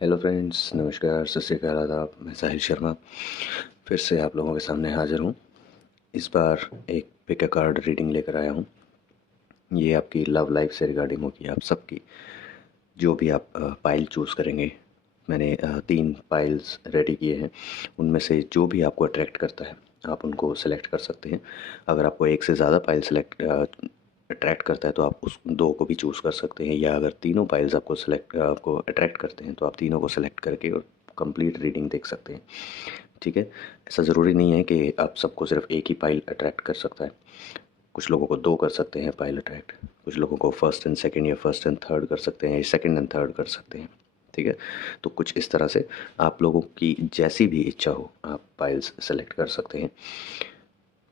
Hello friends, नमस्कार, सत श्री अकाल, आदाब। मैं साहिल शर्मा फिर से आप लोगों के सामने हाजिर हूँ। इस बार एक पिक अ कार्ड रीडिंग लेकर आया हूँ। ये आपकी लव लाइफ से रिगार्डिंग होगी। आप सबकी जो भी आप पाइल चूज़ करेंगे, मैंने 3 पाइल्स रेडी किए हैं। उनमें से जो भी आपको अट्रैक्ट करता है आप उनको सेलेक्ट कर सकते हैं। अगर आपको एक से ज़्यादा पाइल सेलेक्ट अट्रैक्ट करता है तो आप उस 2 को भी चूज़ कर सकते हैं, या अगर तीनों पाइल्स आपको अट्रैक्ट करते हैं तो आप तीनों को सेलेक्ट करके और कंप्लीट रीडिंग देख सकते हैं। ठीक है, ऐसा ज़रूरी नहीं है कि आप सबको सिर्फ एक ही पाइल अट्रैक्ट कर सकता है। कुछ लोगों को 2 कर सकते हैं पाइल अट्रैक्ट, कुछ लोगों को फर्स्ट एंड सेकंड या फर्स्ट एंड थर्ड कर सकते हैं, या सेकंड एंड थर्ड कर सकते हैं। ठीक है, तो कुछ इस तरह से आप लोगों की जैसी भी इच्छा हो आप पाइल्स सेलेक्ट कर सकते हैं।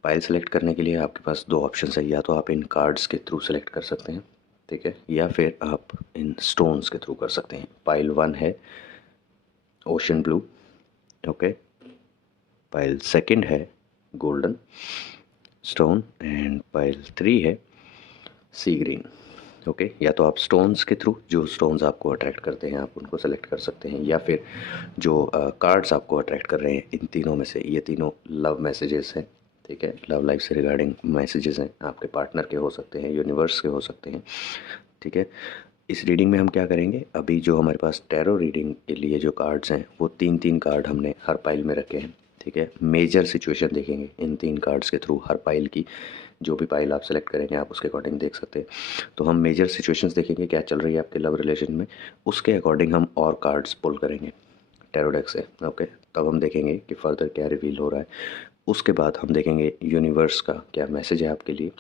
पाइल सेलेक्ट करने के लिए आपके पास 2 ऑप्शन है, या तो आप इन कार्ड्स के थ्रू सेलेक्ट कर सकते हैं, ठीक है, या फिर आप इन स्टोन्स के थ्रू कर सकते हैं। पाइल 1 है ocean blue, okay. Pile second है गोल्डन स्टोन, एंड पाइल 3 है सी ग्रीन, ओके। या तो आप स्टोन्स के थ्रू, जो स्टोन्स आपको अट्रैक्ट करते हैं आप उनको सेलेक्ट कर सकते हैं, या फिर जो कार्ड्स आपको अट्रैक्ट कर रहे हैं इन तीनों में से, ये तीनों लव मैसेजेस हैं, ठीक है, लव लाइफ से रिगार्डिंग मैसेजेस हैं। आपके पार्टनर के हो सकते हैं, यूनिवर्स के हो सकते हैं, ठीक है। इस रीडिंग में हम क्या करेंगे, अभी जो हमारे पास टैरो रीडिंग के लिए जो कार्ड्स हैं वो 3-3 कार्ड हमने हर पाइल में रखे हैं, ठीक है। मेजर सिचुएशन देखेंगे इन 3 कार्ड्स के थ्रू। हर पाइल की जो भी पाइल आप सेलेक्ट करेंगे आप उसके अकॉर्डिंग देख सकते हैं। तो हम मेजर सिचुएशंस देखेंगे क्या चल रही है आपके लव रिलेशन में, उसके अकॉर्डिंग हम और कार्ड्स पुल करेंगे टैरो डेक से, ओके। तब हम देखेंगे कि फर्दर क्या रिवील हो रहा है। उसके बाद हम देखेंगे यूनिवर्स का क्या मैसेज है आपके लिए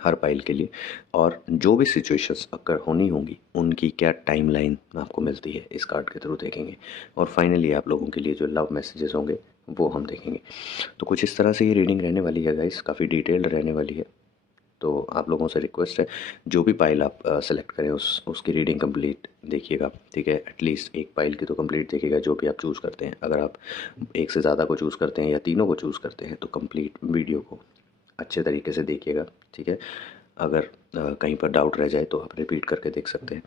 हर पाइल के लिए, और जो भी सिचुएशंस अगर होनी होंगी उनकी क्या टाइमलाइन आपको मिलती है इस कार्ड के थ्रू देखेंगे। और फाइनली आप लोगों के लिए जो लव मैसेजेस होंगे वो हम देखेंगे। तो कुछ इस तरह से ये रीडिंग रहने वाली है गाइस, काफ़ी डिटेल्ड रहने वाली है। तो आप लोगों से रिक्वेस्ट है, जो भी पाइल आप सेलेक्ट करें उसकी रीडिंग कंप्लीट देखिएगा, ठीक है। एटलीस्ट एक पाइल की तो कंप्लीट देखिएगा जो भी आप चूज़ करते हैं। अगर आप एक से ज़्यादा को चूज़ करते हैं या तीनों को चूज़ करते हैं तो कंप्लीट वीडियो को अच्छे तरीके से देखिएगा, ठीक है। अगर कहीं पर डाउट रह जाए तो आप रिपीट करके देख सकते हैं,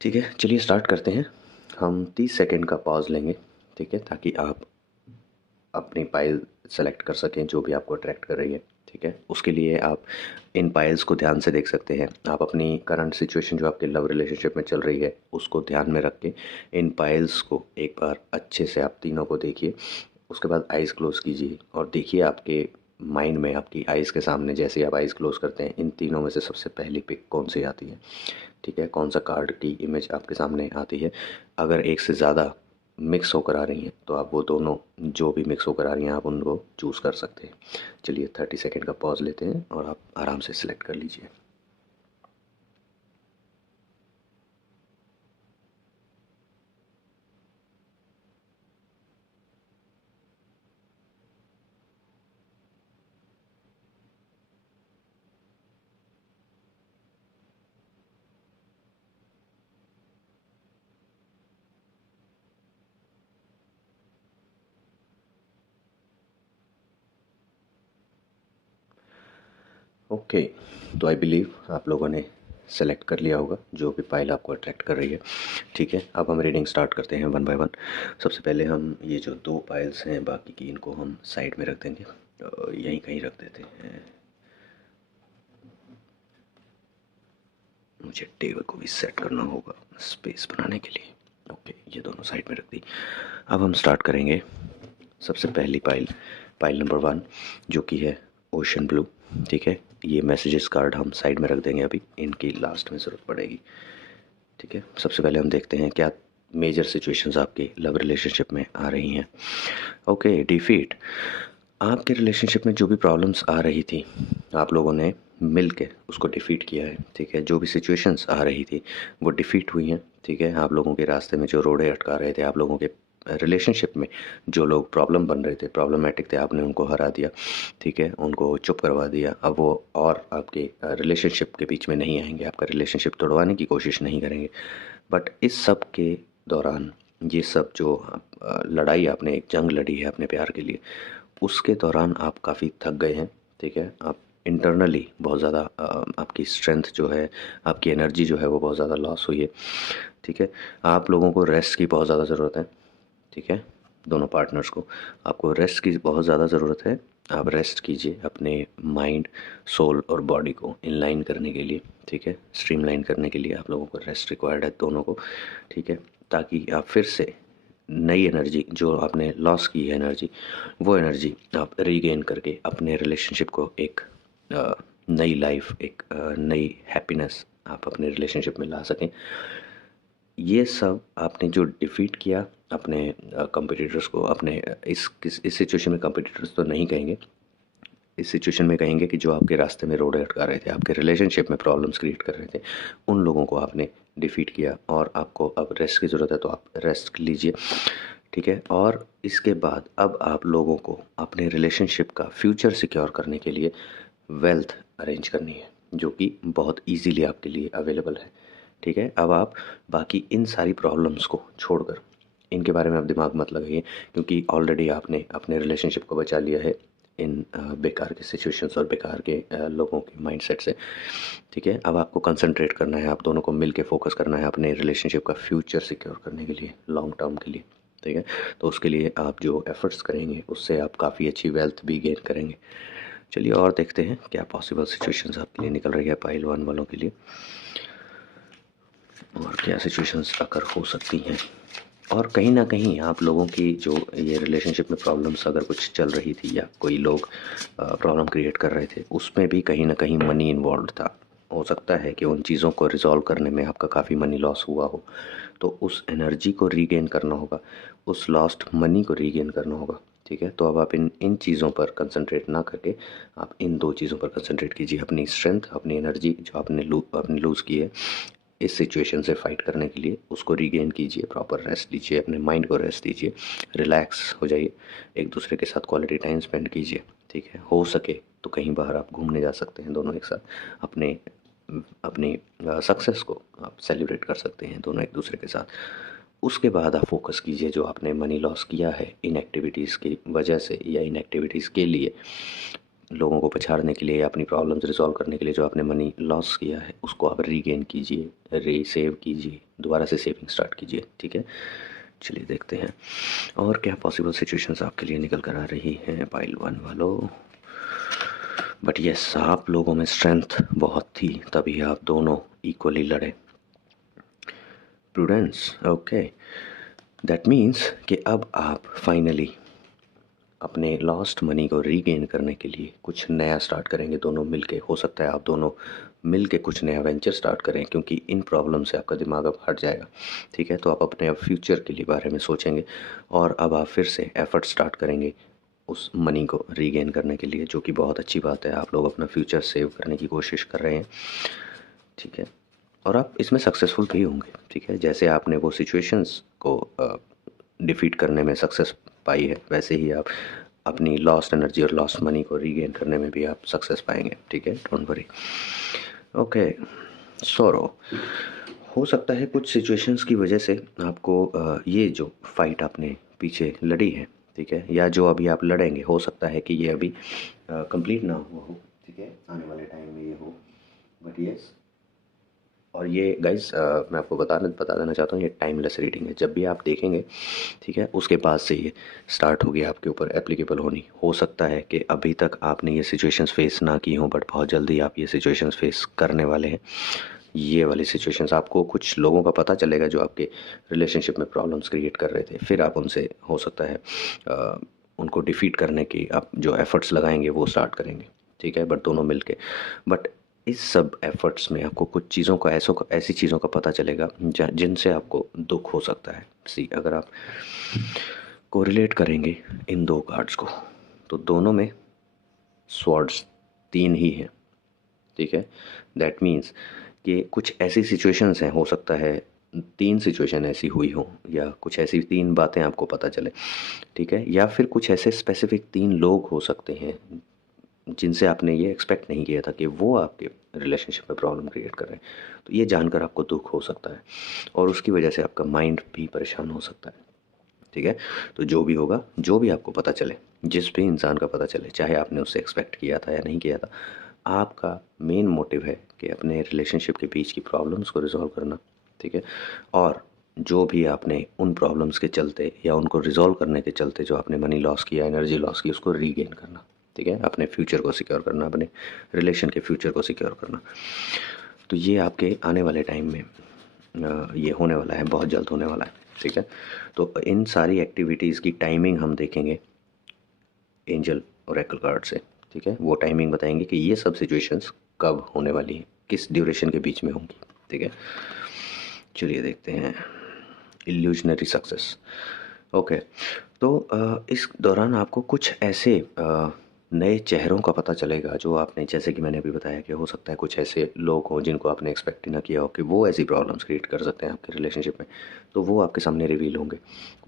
ठीक है। चलिए स्टार्ट करते हैं। हम 30 सेकंड का पॉज लेंगे, ठीक है, ताकि आप अपनी पाइल सेलेक्ट कर सकें जो भी आपको अट्रैक्ट कर रही है, ठीक है। उसके लिए आप इन पाइल्स को ध्यान से देख सकते हैं। आप अपनी करंट सिचुएशन जो आपके लव रिलेशनशिप में चल रही है उसको ध्यान में रख के इन पाइल्स को एक बार अच्छे से आप तीनों को देखिए। उसके बाद आइज़ क्लोज़ कीजिए और देखिए आपके माइंड में, आपकी आइज़ के सामने जैसे ही आप आइज़ क्लोज़ करते हैं इन तीनों में से सबसे पहली पिक कौन सी आती है, ठीक है। कौन सा कार्ड की इमेज आपके सामने आती है। अगर एक से ज़्यादा मिक्स होकर आ रही हैं तो आप वो दोनों जो भी मिक्स होकर आ रही हैं आप उनको चूज़ कर सकते हैं। चलिए 30 सेकंड का पॉज लेते हैं और आप आराम से सिलेक्ट कर लीजिए। ओके, तो आई बिलीव आप लोगों ने सेलेक्ट कर लिया होगा जो भी पाइल आपको अट्रैक्ट कर रही है, ठीक है। अब हम रीडिंग स्टार्ट करते हैं वन बाय वन। सबसे पहले हम ये जो 2 पाइल्स हैं बाकी की इनको हम साइड में रख देंगे, यहीं कहीं रख देते हैं। मुझे टेबल को भी सेट करना होगा स्पेस बनाने के लिए। ओके, ये दोनों साइड में रख दी। अब हम स्टार्ट करेंगे। सबसे पहली पाइल, पाइल नंबर 1 जो कि है ओशन ब्लू, ठीक है। ये मैसेजेस कार्ड हम साइड में रख देंगे, अभी इनकी लास्ट में ज़रूरत पड़ेगी, ठीक है। सबसे पहले हम देखते हैं क्या मेजर सिचुएशंस आपके लव रिलेशनशिप में आ रही हैं। Okay, defeat. आपके रिलेशनशिप में जो भी प्रॉब्लम्स आ रही थी आप लोगों ने मिल के उसको डिफीट किया है, ठीक है। जो भी सिचुएशंस आ रही थी वो डिफीट हुई हैं, ठीक है। आप लोगों के रास्ते में जो रोड़े अटका रहे थे, आप लोगों के रिलेशनशिप में जो लोग प्रॉब्लम बन रहे थे, प्रॉब्लमेटिक थे, आपने उनको हरा दिया, ठीक है, उनको चुप करवा दिया। अब वो और आपके रिलेशनशिप के बीच में नहीं आएंगे, आपका रिलेशनशिप तोड़वाने की कोशिश नहीं करेंगे। बट इस सब के दौरान ये सब जो लड़ाई आपने एक जंग लड़ी है अपने प्यार के लिए, उसके दौरान आप काफ़ी थक गए हैं, ठीक है। आप इंटरनली बहुत ज़्यादा आपकी स्ट्रेंथ जो है, आपकी एनर्जी जो है वो बहुत ज़्यादा लॉस हुई है। ठीक है, आप लोगों को रेस्ट की बहुत ज़्यादा ज़रूरत है। ठीक है, दोनों पार्टनर्स को आपको रेस्ट की बहुत ज़्यादा ज़रूरत है। आप रेस्ट कीजिए अपने माइंड, सोल और बॉडी को इनलाइन करने के लिए। ठीक है, स्ट्रीमलाइन करने के लिए आप लोगों को रेस्ट रिक्वायर्ड है दोनों को। ठीक है, ताकि आप फिर से नई एनर्जी, जो आपने लॉस की है एनर्जी, वो एनर्जी आप रीगेन करके अपने रिलेशनशिप को एक नई लाइफ, एक नई हैप्पीनेस आप अपने रिलेशनशिप में ला सकें। ये सब आपने जो डिफीट किया अपने कंपटीटर्स को, अपने इस सिचुएशन में कंपटीटर्स तो नहीं कहेंगे, इस सिचुएशन में कहेंगे कि जो आपके रास्ते में रोड अटका रहे थे, आपके रिलेशनशिप में प्रॉब्लम्स क्रिएट कर रहे थे, उन लोगों को आपने डिफीट किया। और आपको अब रेस्ट की ज़रूरत है तो आप रेस्ट लीजिए। ठीक है, और इसके बाद अब आप लोगों को अपने रिलेशनशिप का फ्यूचर सिक्योर करने के लिए वेल्थ अरेंज करनी है, जो कि बहुत ईजीली आपके लिए अवेलेबल है। ठीक है, अब आप बाकी इन सारी प्रॉब्लम्स को छोड़कर इनके बारे में आप दिमाग मत लगाइए, क्योंकि ऑलरेडी आपने अपने रिलेशनशिप को बचा लिया है इन बेकार के सिचुएशंस और बेकार के लोगों के माइंडसेट से। ठीक है, अब आपको कंसंट्रेट करना है, आप दोनों को मिल के फोकस करना है अपने रिलेशनशिप का फ्यूचर सिक्योर करने के लिए, लॉन्ग टर्म के लिए। ठीक है, तो उसके लिए आप जो एफर्ट्स करेंगे उससे आप काफ़ी अच्छी वेल्थ भी गेन करेंगे। चलिए और देखते हैं क्या पॉसिबल सिचुएशंस आपके लिए निकल रही है पाइल 1 वालों के लिए, और क्या सिचुएशंस अगर हो सकती हैं। और कहीं ना कहीं आप लोगों की जो ये रिलेशनशिप में प्रॉब्लम्स अगर कुछ चल रही थी या कोई लोग प्रॉब्लम क्रिएट कर रहे थे, उसमें भी कहीं ना कहीं मनी इन्वॉल्व था। हो सकता है कि उन चीज़ों को रिजॉल्व करने में आपका काफ़ी मनी लॉस हुआ हो, तो उस एनर्जी को रीगेन करना होगा, उस लॉस्ट मनी को रीगेन करना होगा। ठीक है, तो अब आप इन चीज़ों पर कंसंट्रेट ना करके आप इन दो चीज़ों पर कंसंट्रेट कीजिए, अपनी स्ट्रेंथ, अपनी एनर्जी जो आपने लूज़ की है इस सिचुएशन से फाइट करने के लिए, उसको रीगेन कीजिए, प्रॉपर रेस्ट लीजिए, अपने माइंड को रेस्ट दीजिए, रिलैक्स हो जाइए, एक दूसरे के साथ क्वालिटी टाइम स्पेंड कीजिए। ठीक है, हो सके तो कहीं बाहर आप घूमने जा सकते हैं दोनों एक साथ, अपने अपनी सक्सेस को आप सेलिब्रेट कर सकते हैं दोनों एक दूसरे के साथ। उसके बाद आप फोकस कीजिए जो आपने मनी लॉस किया है इन एक्टिविटीज़ की वजह से या इन एक्टिविटीज़ के लिए, लोगों को पछाड़ने के लिए या अपनी प्रॉब्लम्स रिजॉल्व करने के लिए जो आपने मनी लॉस किया है उसको आप रीगेन कीजिए, रीसेव कीजिए, दोबारा से सेविंग स्टार्ट कीजिए। ठीक है, चलिए देखते हैं और क्या पॉसिबल सिचुएशंस आपके लिए निकल कर आ रही हैं पाइल 1 वालों। बट यस, आप लोगों में स्ट्रेंथ बहुत थी, तभी आप दोनों इक्वली लड़े। प्रूडेंस, ओके, दैट मीन्स कि अब आप फाइनली अपने लॉस्ट मनी को रीगेन करने के लिए कुछ नया स्टार्ट करेंगे दोनों मिलके। हो सकता है आप दोनों मिलके कुछ नया वेंचर स्टार्ट करें, क्योंकि इन प्रॉब्लम से आपका दिमाग अब हट जाएगा। ठीक है, तो आप अपने अब फ्यूचर के लिए बारे में सोचेंगे और अब आप फिर से एफर्ट स्टार्ट करेंगे उस मनी को रीगेन करने के लिए, जो कि बहुत अच्छी बात है। आप लोग अपना फ्यूचर सेव करने की कोशिश कर रहे हैं। ठीक है, और आप इसमें सक्सेसफुल भी होंगे। ठीक है, जैसे आपने वो सिचुएशंस को डिफीट करने में सक्सेस पाई है, वैसे ही आप अपनी लॉस्ट एनर्जी और लॉस्ट मनी को रीगेन करने में भी आप सक्सेस पाएंगे। ठीक है, डोंट वरी। ओके, सोरो, हो सकता है कुछ सिचुएशंस की वजह से आपको ये जो फाइट आपने पीछे लड़ी है, ठीक है, या जो अभी आप लड़ेंगे, हो सकता है कि ये अभी कंप्लीट ना हुआ हो। ठीक है, आने वाले टाइम में ये हो, बट यस। और ये गाइस मैं आपको बता देना चाहता हूँ, ये टाइमलेस रीडिंग है। जब भी आप देखेंगे, ठीक है, उसके बाद से ये स्टार्ट होगी आपके ऊपर एप्लीकेबल होनी। हो सकता है कि अभी तक आपने ये सिचुएशंस फेस ना की हों, बट बहुत जल्दी आप ये सिचुएशंस फेस करने वाले हैं। ये वाली सिचुएशंस आपको कुछ लोगों का पता चलेगा जो आपके रिलेशनशिप में प्रॉब्लम्स क्रिएट कर रहे थे, फिर आप उनसे हो सकता है उनको डिफीट करने की आप जो एफर्ट्स लगाएंगे वो स्टार्ट करेंगे। ठीक है, बट दोनों मिलके। बट इस सब एफर्ट्स में आपको कुछ चीज़ों का ऐसी चीज़ों का पता चलेगा जिनसे आपको दुख हो सकता है। सी, अगर आप कोरिलेट करेंगे इन दो कार्ड्स को, तो दोनों में स्वॉर्ड्स 3 ही हैं। ठीक है, दैट मीन्स कि कुछ ऐसी सिचुएशंस हैं, हो सकता है 3 सिचुएशन ऐसी हुई हो, या कुछ ऐसी 3 बातें आपको पता चले। ठीक है, या फिर कुछ ऐसे स्पेसिफिक 3 लोग हो सकते हैं जिनसे आपने ये एक्सपेक्ट नहीं किया था कि वो आपके रिलेशनशिप में प्रॉब्लम क्रिएट कर रहे हैं। तो ये जानकर आपको दुख हो सकता है और उसकी वजह से आपका माइंड भी परेशान हो सकता है। ठीक है, तो जो भी होगा, जो भी आपको पता चले, जिस भी इंसान का पता चले, चाहे आपने उससे एक्सपेक्ट किया था या नहीं किया था, आपका मेन मोटिव है कि अपने रिलेशनशिप के बीच की प्रॉब्लम्स को रिजॉल्व करना, ठीक है। और जो भी आपने उन प्रॉब्लम्स के चलते या उनको रिजॉल्व करने के चलते जो आपने मनी लॉस किया, एनर्जी लॉस की, उसको रीगेन करना, ठीक है। अपने फ्यूचर को सिक्योर करना, अपने रिलेशन के फ्यूचर को सिक्योर करना। तो ये आपके आने वाले टाइम में ये होने वाला है, बहुत जल्द होने वाला है, ठीक है। तो इन सारी एक्टिविटीज़ की टाइमिंग हम देखेंगे एंजल ओरेकल कार्ड से, ठीक है। वो टाइमिंग बताएंगे कि ये सब सिचुएशंस कब होने वाली हैं, किस ड्यूरेशन के बीच में होंगी, ठीक है। चलिए देखते हैं इल्यूजनरी सक्सेस। ओके, तो इस दौरान आपको कुछ ऐसे नए चेहरों का पता चलेगा जो आपने, जैसे कि मैंने अभी बताया कि हो सकता है कुछ ऐसे लोग हों जिनको आपने एक्सपेक्ट ही ना किया हो कि वो ऐसी प्रॉब्लम्स क्रिएट कर सकते हैं आपके रिलेशनशिप में। तो वो आपके सामने रिवील होंगे,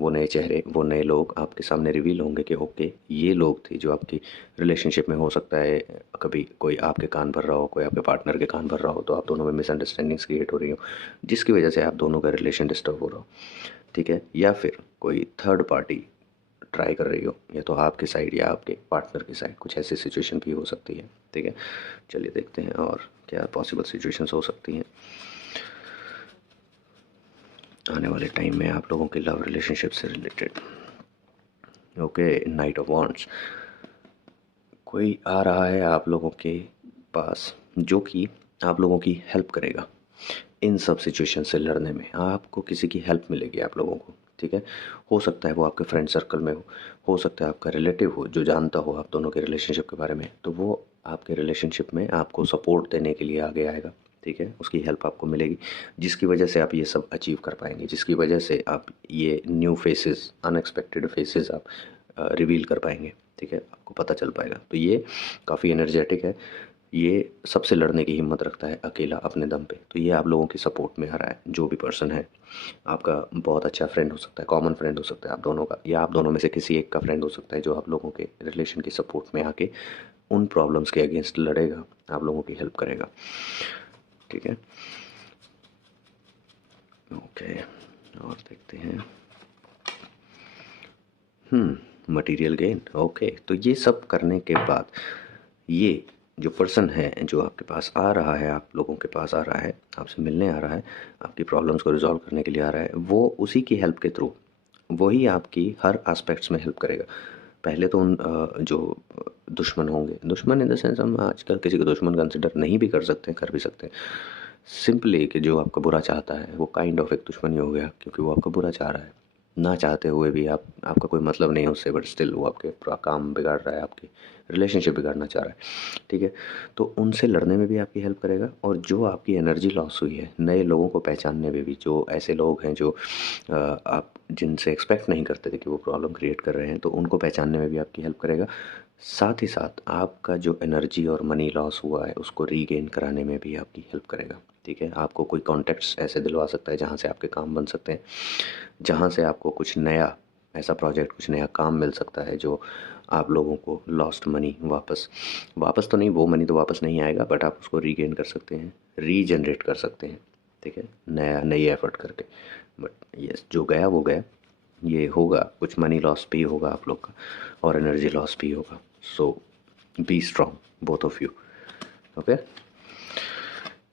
वो नए चेहरे, वो नए लोग आपके सामने रिवील होंगे कि ओके ये लोग थे जो आपकी रिलेशनशिप में, हो सकता है कभी कोई आपके कान भर रहा हो, कोई आपके पार्टनर के कान भर रहा हो, तो आप दोनों में मिसअंडरस्टैंडिंग्स क्रिएट हो रही हो जिसकी वजह से आप दोनों का रिलेशन डिस्टर्ब हो रहा हो, ठीक है। या फिर कोई थर्ड पार्टी ट्राई कर रही हो, या तो आपके साइड या आपके पार्टनर की साइड, कुछ ऐसी सिचुएशन भी हो सकती है, ठीक है। चलिए देखते हैं और क्या पॉसिबल सिचुएशंस हो सकती हैं आने वाले टाइम में आप लोगों के लव रिलेशनशिप से related. Okay, night of wands. कोई आ रहा है आप लोगों के पास जो कि आप लोगों की हेल्प करेगा इन सब सिचुएशन से लड़ने में। आपको किसी की हेल्प मिलेगी आप लोगों को, ठीक है। हो सकता है वो आपके फ्रेंड सर्कल में हो सकता है आपका रिलेटिव हो जो जानता हो आप दोनों के रिलेशनशिप के बारे में, तो वो आपके रिलेशनशिप में आपको सपोर्ट देने के लिए आगे आएगा, ठीक है। उसकी हेल्प आपको मिलेगी जिसकी वजह से आप ये सब अचीव कर पाएंगे, जिसकी वजह से आप ये न्यू फेसेस, अनएक्सपेक्टेड फेसेस आप रिवील कर पाएंगे, ठीक है। आपको पता चल पाएगा। तो ये काफ़ी एनर्जेटिक है, ये सबसे लड़ने की हिम्मत रखता है अकेला अपने दम पे। तो ये आप लोगों की सपोर्ट में आ रहा है। जो भी पर्सन है आपका बहुत अच्छा फ्रेंड हो सकता है, कॉमन फ्रेंड हो सकता है आप दोनों का, या आप दोनों में से किसी एक का फ्रेंड हो सकता है जो आप लोगों के रिलेशन की सपोर्ट में आके उन प्रॉब्लम्स के अगेंस्ट लड़ेगा, आप लोगों की हेल्प करेगा, ठीक है। ओके, और देखते हैं मटेरियल गेन। ओके, तो ये सब करने के बाद ये जो पर्सन है जो आपके पास आ रहा है, आप लोगों के पास आ रहा है, आपसे मिलने आ रहा है, आपकी प्रॉब्लम्स को रिजॉल्व करने के लिए आ रहा है, वो उसी की हेल्प के थ्रू वही आपकी हर एस्पेक्ट्स में हेल्प करेगा। पहले तो उन जो दुश्मन होंगे, दुश्मन इन द सेंस हम आजकल किसी को दुश्मन कंसिडर नहीं भी कर सकते, कर भी सकते हैं। सिंपली कि जो आपका बुरा चाहता है वो काइंड ऑफ एक दुश्मन ही हो गया, क्योंकि वो आपका बुरा चाह रहा है। ना चाहते हुए भी आपका कोई मतलब नहीं है उससे, बट स्टिल वो आपके पूरा काम बिगाड़ रहा है, आपकी रिलेशनशिप बिगाड़ना चाह रहा है, ठीक है। तो उनसे लड़ने में भी आपकी हेल्प करेगा, और जो आपकी एनर्जी लॉस हुई है नए लोगों को पहचानने में भी, जो ऐसे लोग हैं जो आप जिनसे एक्सपेक्ट नहीं करते थे कि वो प्रॉब्लम क्रिएट कर रहे हैं, तो उनको पहचानने में भी आपकी हेल्प करेगा। साथ ही साथ आपका जो एनर्जी और मनी लॉस हुआ है उसको रीगेन कराने में भी आपकी हेल्प करेगा, ठीक है। आपको कोई कॉन्टैक्ट्स ऐसे दिलवा सकता है जहाँ से आपके काम बन सकते हैं, जहाँ से आपको कुछ नया ऐसा प्रोजेक्ट, कुछ नया काम मिल सकता है जो आप लोगों को लॉस्ट मनी वापस, वापस तो नहीं, वो मनी तो वापस नहीं आएगा, बट आप उसको रीगेन कर सकते हैं, रीजनरेट कर सकते हैं, ठीक है, नई एफर्ट करके। बट ये जो गया वो गया, ये होगा, कुछ मनी लॉस भी होगा आप लोग का और एनर्जी लॉस भी होगा। So be strong both of you. Okay,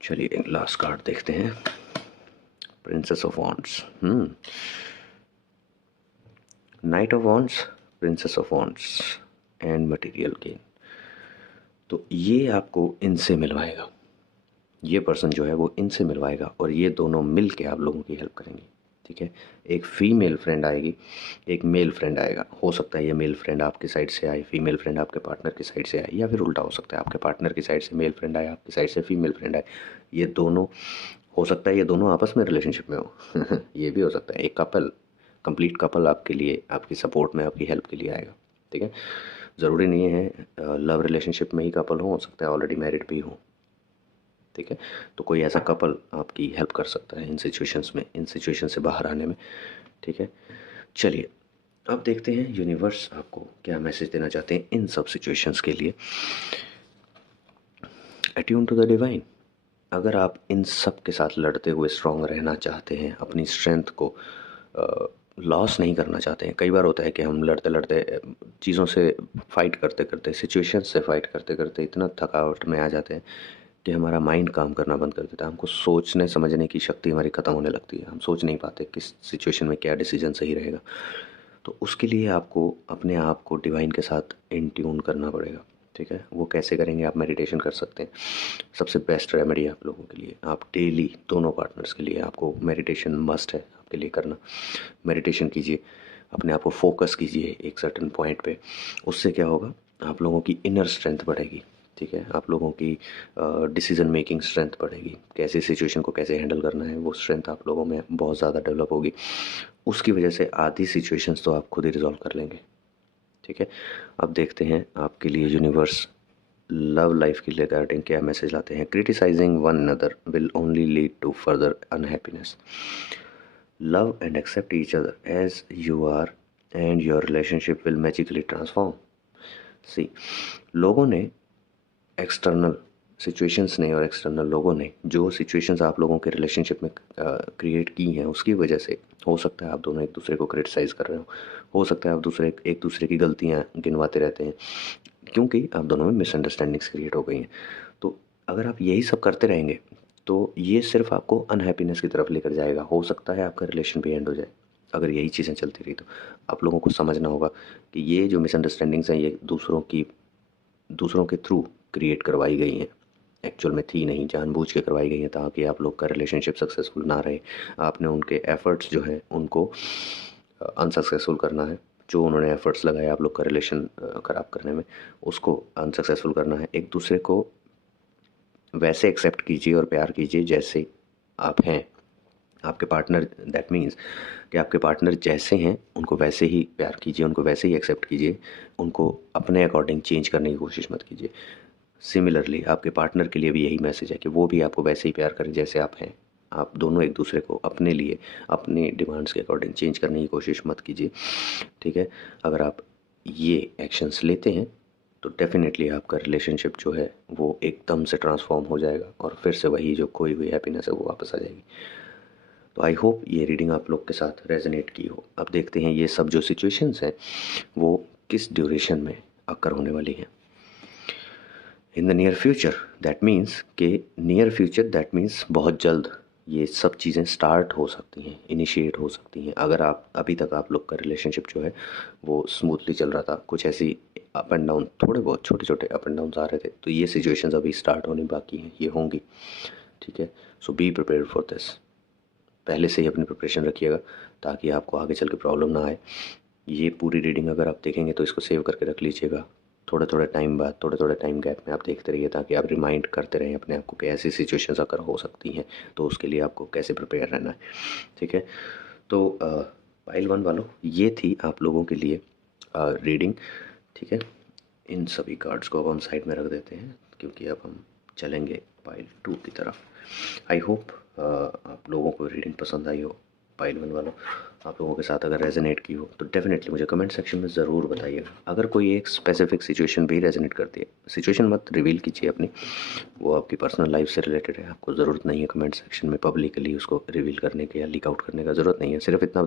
चलिए लास्ट कार्ड देखते हैं, princess of wands. Knight of wands, princess of wands and material gain. तो ये आपको इनसे मिलवाएगा, ये पर्सन जो है वो इनसे मिलवाएगा, और ये दोनों मिल के आप लोगों की हेल्प करेंगे, ठीक है। एक फीमेल फ्रेंड आएगी, एक मेल फ्रेंड आएगा। हो सकता है ये मेल फ्रेंड आपके साइड से आए, फीमेल फ्रेंड आपके पार्टनर की साइड से आए, या फिर उल्टा हो सकता है आपके पार्टनर की साइड से मेल फ्रेंड आए, आपकी साइड से फीमेल फ्रेंड आए। ये दोनों, हो सकता है ये दोनों आपस में रिलेशनशिप में हो ये भी हो सकता है। एक कपल, कंप्लीट कपल आपके लिए, आपकी सपोर्ट में, आपकी हेल्प के लिए आएगा, ठीक है। ज़रूरी नहीं है लव रिलेशनशिप में ही कपल हो सकता है ऑलरेडी मैरिड भी हो, ठीक है। तो कोई ऐसा कपल आपकी हेल्प कर सकता है इन सिचुएशंस में, इन सिचुएशन से बाहर आने में, ठीक है। चलिए अब देखते हैं यूनिवर्स आपको क्या मैसेज देना चाहते हैं इन सब सिचुएशंस के लिए। Attune to the divine. अगर आप इन सब के साथ लड़ते हुए स्ट्रांग रहना चाहते हैं, अपनी स्ट्रेंथ को लॉस नहीं करना चाहते हैं। कई बार होता है कि हम लड़ते लड़ते चीज़ों से फ़ाइट करते करते, सिचुएशन से फ़ाइट करते करते इतना थकावट में आ जाते हैं कि हमारा माइंड काम करना बंद कर देता है। हमको सोचने समझने की शक्ति हमारी ख़त्म होने लगती है। हम सोच नहीं पाते किस सिचुएशन में क्या डिसीजन सही रहेगा। तो उसके लिए आपको अपने आप को डिवाइन के साथ इन ट्यून करना पड़ेगा। ठीक है, वो कैसे करेंगे? आप मेडिटेशन कर सकते हैं। सबसे बेस्ट रेमेडी आप लोगों के लिए, आप डेली दोनों पार्टनर्स के लिए आपको मेडिटेशन मस्ट है आपके लिए करना। मेडिटेशन कीजिए, अपने आप को फोकस कीजिए एक सर्टेन पॉइंट पे। उससे क्या होगा, आप लोगों की इनर स्ट्रेंथ बढ़ेगी। ठीक है, आप लोगों की डिसीजन मेकिंग स्ट्रेंथ बढ़ेगी। कैसे सिचुएशन को कैसे हैंडल करना है, वो स्ट्रेंथ आप लोगों में बहुत ज़्यादा डेवलप होगी। उसकी वजह से आधी सिचुएशंस तो आप खुद ही रिजॉल्व कर लेंगे। ठीक है, अब देखते हैं आपके लिए यूनिवर्स लव लाइफ की रिगार्डिंग क्या मैसेज लाते हैं। Criticising one another will only lead to further unhappiness. Love and accept each other as you are and your relationship will magically transform. See, लोगों ने, एक्सटर्नल सिचुएशंस ने और external लोगों ने जो सिचुएशंस आप लोगों के रिलेशनशिप में क्रिएट की हैं, उसकी वजह से हो सकता है आप दोनों एक दूसरे को क्रिटिसाइज़ कर रहे हो सकता है आप एक दूसरे की गलतियां गिनवाते रहते हैं, क्योंकि आप दोनों में मिसअंडरस्टैंडिंग्स क्रिएट हो गई हैं। तो अगर आप यही सब करते रहेंगे तो ये सिर्फ आपको अनहैप्पीनेस की तरफ लेकर जाएगा। हो सकता है आपका रिलेशन भी एंड हो जाए अगर यही चीज़ें चलती रही। तो आप लोगों को समझना होगा कि ये जो मिसअंडरस्टैंडिंग्स हैं ये दूसरों के थ्रू क्रिएट करवाई गई हैं, एक्चुअल में थी नहीं, जानबूझ के करवाई गई हैं ताकि आप लोग का रिलेशनशिप सक्सेसफुल ना रहे। आपने उनके एफ़र्ट्स जो हैं उनको अनसक्सेसफुल करना है। जो उन्होंने एफ़र्ट्स लगाए आप लोग का रिलेशन ख़राब करने में, उसको अनसक्सेसफुल करना है। एक दूसरे को वैसे एक्सेप्ट कीजिए और प्यार कीजिए जैसे आप हैं। आपके पार्टनर, दैट मीन्स कि आपके पार्टनर जैसे हैं उनको वैसे ही प्यार कीजिए, उनको वैसे ही एक्सेप्ट कीजिए। उनको अपने अकॉर्डिंग चेंज करने की कोशिश मत कीजिए। सिमिलरली आपके पार्टनर के लिए भी यही मैसेज है कि वो भी आपको वैसे ही प्यार करें जैसे आप हैं। आप दोनों एक दूसरे को अपने लिए अपनी डिमांड्स के अकॉर्डिंग चेंज करने की कोशिश मत कीजिए। ठीक है, अगर आप ये एक्शंस लेते हैं तो डेफिनेटली आपका रिलेशनशिप जो है वो एकदम से ट्रांसफॉर्म हो जाएगा और फिर से वही जो खोई हुई हैप्पीनेस है वो वापस आ जाएगी। तो आई होप ये रीडिंग आप लोग के साथ रेजोनेट की हो। अब देखते हैं ये सब जो सिचुएशंस हैं वो किस ड्यूरेशन में अकर होने वाली हैं। In the near future, that means कि नियर फ्यूचर दैट मीन्स बहुत जल्द ये सब चीज़ें स्टार्ट हो सकती हैं, इनिशिएट हो सकती हैं। अगर आप अभी तक आप लोग का रिलेशनशिप जो है वो स्मूथली चल रहा था, कुछ ऐसी अप एंड डाउन, थोड़े बहुत छोटे छोटे अप एंड डाउन आ रहे थे, तो ये सिचुएशंस अभी स्टार्ट होनी बाकी हैं, ये होंगी। ठीक है, सो बी प्रिपेयर फॉर दिस। पहले से ही अपनी प्रिपरेशन रखिएगा ताकि आपको आगे चल के प्रॉब्लम ना आए। ये पूरी रीडिंग अगर आप देखेंगे तो इसको सेव करके रख लीजिएगा। थोड़े थोड़े टाइम बाद, थोड़े थोड़े टाइम गैप में आप देखते रहिए ताकि आप रिमाइंड करते रहें अपने आप को कि ऐसी सिचुएशंस अगर हो सकती हैं तो उसके लिए आपको कैसे प्रिपेयर रहना है। ठीक है, तो पाइल 1 वालों, ये थी आप लोगों के लिए रीडिंग। ठीक है, इन सभी कार्ड्स को अब हम साइड में रख देते हैं क्योंकि अब हम चलेंगे पाइल 2 की तरफ। आई होप आप लोगों को रीडिंग पसंद आई हो। पाइल 1 वालों, आप लोगों के साथ अगर रेजोनेट की हो तो डेफिनेटली मुझे कमेंट सेक्शन में ज़रूर बताइएगा। अगर कोई एक स्पेसिफिक सिचुएशन भी रेजोनेट करती है, सिचुएशन मत रिवील कीजिए अपनी, वो आपकी पर्सनल लाइफ से रिलेटेड है, आपको ज़रूरत नहीं है कमेंट सेक्शन में पब्लिकली उसको रिवील करने की या लीक आउट करने का ज़रूरत नहीं है। सिर्फ इतना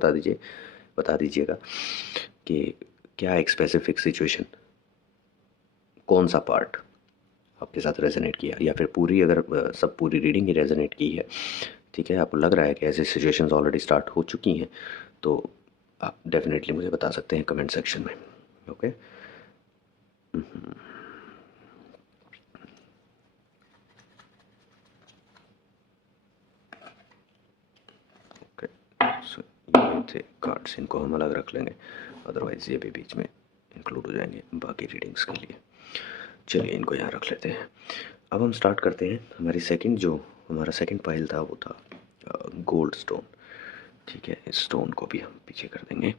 बता दीजिएगा कि क्या एक स्पेसिफिक सिचुएशन, कौन सा पार्ट आपके साथ रेजोनेट किया, या फिर पूरी, अगर सब पूरी रीडिंग ही रेजोनेट की है। ठीक है, आपको लग रहा है कि ऐसी सिचुएशंस ऑलरेडी स्टार्ट हो चुकी हैं तो आप डेफिनेटली मुझे बता सकते हैं कमेंट सेक्शन में। ओके, ओके, सो ये थे कार्ड्स, इनको हम अलग रख लेंगे, अदरवाइज़ ये भी बीच में इंक्लूड हो जाएंगे बाकी रीडिंग्स के लिए। चलिए इनको यहाँ रख लेते हैं। अब हम स्टार्ट करते हैं। हमारा सेकंड पाइल था वो था गोल्ड स्टोन। ठीक है, इस स्टोन को भी हम पीछे कर देंगे।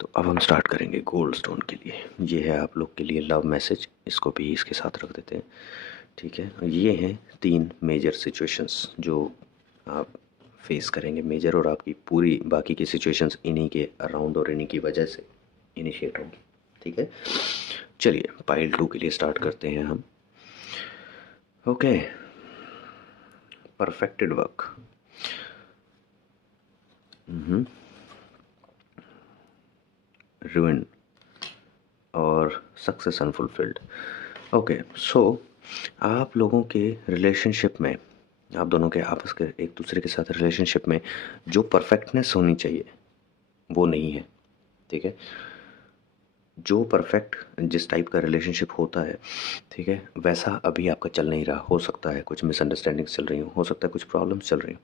तो अब हम स्टार्ट करेंगे गोल्ड स्टोन के लिए। ये है आप लोग के लिए लव मैसेज, इसको भी इसके साथ रख देते हैं। ठीक है, ये हैं 3 मेजर सिचुएशंस जो आप फेस करेंगे मेजर, और आपकी पूरी बाकी की सिचुएशंस इन्हीं के अराउंड और इन्हीं की वजह से इनिशिएट होंगी। ठीक है, चलिए पाइल 2 के लिए स्टार्ट करते हैं हम। Okay, perfected work. ruin और सक्सेस अनफुलफिल्ड। ओके, सो आप लोगों के रिलेशनशिप में, आप दोनों के आपस के एक दूसरे के साथ रिलेशनशिप में जो परफेक्टनेस होनी चाहिए वो नहीं है, ठीक है। जो परफेक्ट जिस टाइप का रिलेशनशिप होता है, ठीक है, वैसा अभी आपका चल नहीं रहा। हो सकता है कुछ मिसअंडरस्टैंडिंग्स चल रही हो सकता है कुछ प्रॉब्लम्स चल रही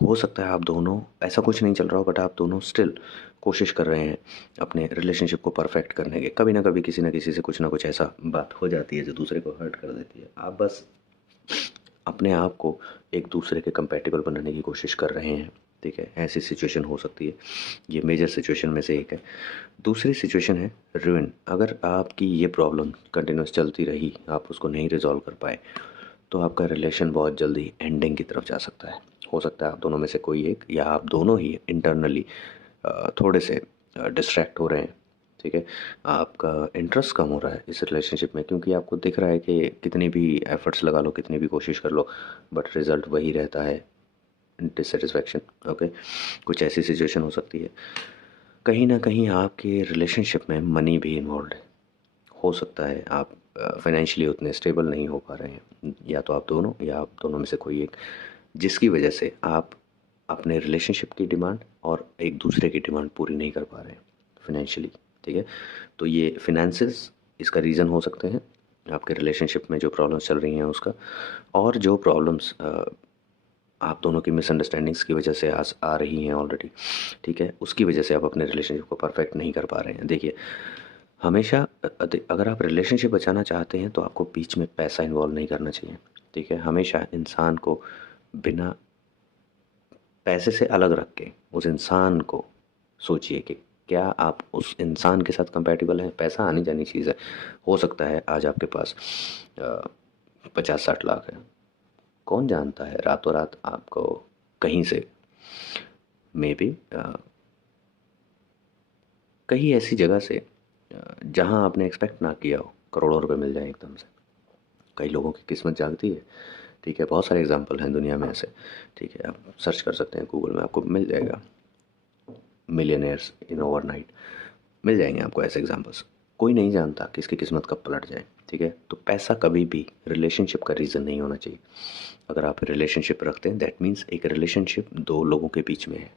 हो सकता है आप दोनों, ऐसा कुछ नहीं चल रहा हो बट आप दोनों स्टिल कोशिश कर रहे हैं अपने रिलेशनशिप को परफेक्ट करने के। कभी ना कभी किसी ना किसी से कुछ ना कुछ ऐसा बात हो जाती है जो दूसरे को हर्ट कर देती है। आप बस अपने आप को एक दूसरे के कंपैटिबल बनाने की कोशिश कर रहे हैं, ठीक है। ऐसी सिचुएशन हो सकती है, ये मेजर सिचुएशन में से एक है। दूसरी सिचुएशन है रुइन। अगर आपकी ये प्रॉब्लम कंटिन्यूस चलती रही, आप उसको नहीं रिजॉल्व कर पाए, तो आपका रिलेशन बहुत जल्दी एंडिंग की तरफ जा सकता है। हो सकता है आप दोनों में से कोई एक या आप दोनों ही इंटरनली थोड़े से डिस्ट्रैक्ट हो रहे हैं, ठीक है। आपका इंटरेस्ट कम हो रहा है इस रिलेशनशिप में, क्योंकि आपको दिख रहा है कि कितनी भी एफर्ट्स लगा लो, कितनी भी कोशिश कर लो, बट रिज़ल्ट वही रहता है, डिससेटिस्फैक्शन। ओके, कुछ ऐसी सिचुएशन हो सकती है। कहीं ना कहीं आपके रिलेशनशिप में मनी भी इन्वॉल्व है। हो सकता है आप फाइनेंशियली उतने स्टेबल नहीं हो पा रहे हैं, या तो आप दोनों या आप दोनों में से कोई एक, जिसकी वजह से आप अपने रिलेशनशिप की डिमांड और एक दूसरे की डिमांड पूरी नहीं कर पा रहे हैं फाइनेंशियली, ठीक है। तो ये फिनेंसेस इसका रीज़न हो सकते हैं, आपके रिलेशनशिप में जो प्रॉब्लम्स चल रही हैं उसका। और जो प्रॉब्लम्स आप दोनों की मिसअंडरस्टैंडिंग्स की वजह से आ रही हैं ऑलरेडी, ठीक है, उसकी वजह से आप अपने रिलेशनशिप को परफेक्ट नहीं कर पा रहे हैं। देखिए, हमेशा अगर आप रिलेशनशिप बचाना चाहते हैं तो आपको बीच में पैसा इन्वॉल्व नहीं करना चाहिए, ठीक है। हमेशा इंसान को बिना पैसे से अलग रख के उस इंसान को सोचिए कि क्या आप उस इंसान के साथ कंपैटिबल हैं। पैसा आनी जानी चीज़ है। हो सकता है आज आपके पास 50-60 लाख है, कौन जानता है रातों रात आपको कहीं से मे बी कहीं ऐसी जगह से जहां आपने एक्सपेक्ट ना किया हो करोड़ों रुपए मिल जाए एकदम से। कई लोगों की किस्मत जागती है, ठीक है। बहुत सारे एग्जांपल हैं दुनिया में ऐसे, ठीक है। आप सर्च कर सकते हैं गूगल में, आपको मिल जाएगा। मिलियनेयर्स इन ओवरनाइट मिल जाएंगे आपको ऐसे एग्जांपल्स। कोई नहीं जानता किसकी किस्मत कब पलट जाए, ठीक है। तो पैसा कभी भी रिलेशनशिप का रीज़न नहीं होना चाहिए। अगर आप रिलेशनशिप रखते हैं दैट मीन्स एक रिलेशनशिप दो लोगों के बीच में है,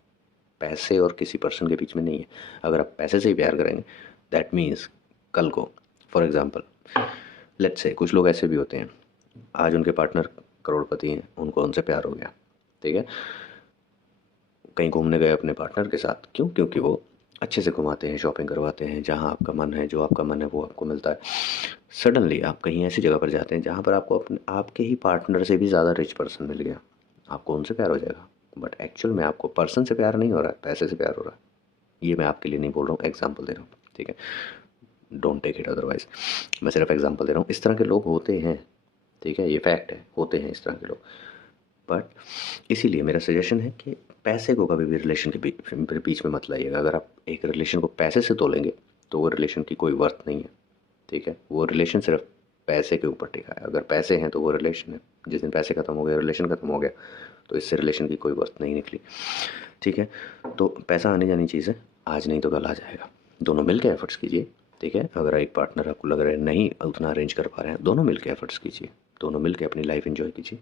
पैसे और किसी पर्सन के बीच में नहीं है। अगर आप पैसे से ही प्यार करेंगे दैट मीन्स कल को, फॉर एग्जांपल लेट्स से, कुछ लोग ऐसे भी होते हैं, आज उनके पार्टनर करोड़पति हैं, उनको उनसे प्यार हो गया, ठीक है। कहीं घूमने गए अपने पार्टनर के साथ, क्यों? क्योंकि वो अच्छे से घुमाते हैं, शॉपिंग करवाते हैं, जहाँ आपका मन है, जो आपका मन है वो आपको मिलता है। सडनली आप कहीं ऐसी जगह पर जाते हैं जहाँ पर आपको अपने आपके ही पार्टनर से भी ज़्यादा रिच पर्सन मिल गया, आपको उनसे प्यार हो जाएगा। बट एक्चुअल में आपको पर्सन से प्यार नहीं हो रहा है, पैसे से प्यार हो रहा है। ये मैं आपके लिए नहीं बोल रहा हूँ, एग्जाम्पल दे रहा हूँ, ठीक है। डोंट टेक इट अदरवाइज, मैं सिर्फ एग्जाम्पल दे रहा हूँ। इस तरह के लोग होते हैं, ठीक है, ये फैक्ट है, होते हैं इस तरह के लोग। बट इसीलिए मेरा सजेशन है कि पैसे को कभी भी रिलेशन के बीच में मत लाइएगा। अगर आप एक रिलेशन को पैसे से तोलेंगे तो वो रिलेशन की कोई वर्थ नहीं है, ठीक है। वो रिलेशन सिर्फ पैसे के ऊपर टिका है। अगर पैसे हैं तो वो रिलेशन है, जिस दिन पैसे ख़त्म हो गए रिलेशन ख़त्म हो गया, तो इससे रिलेशन की कोई वर्थ नहीं निकली, ठीक है। तो पैसा आने जानी चीज़ है, आज नहीं तो कल आ जाएगा। दोनों मिल के एफर्ट्स कीजिए, ठीक है। अगर एक पार्टनर आपको लग रहा है नहीं उतना अरेंज कर पा रहे हैं, दोनों मिल के एफर्ट्स कीजिए, दोनों मिल के अपनी लाइफ एंजॉय कीजिए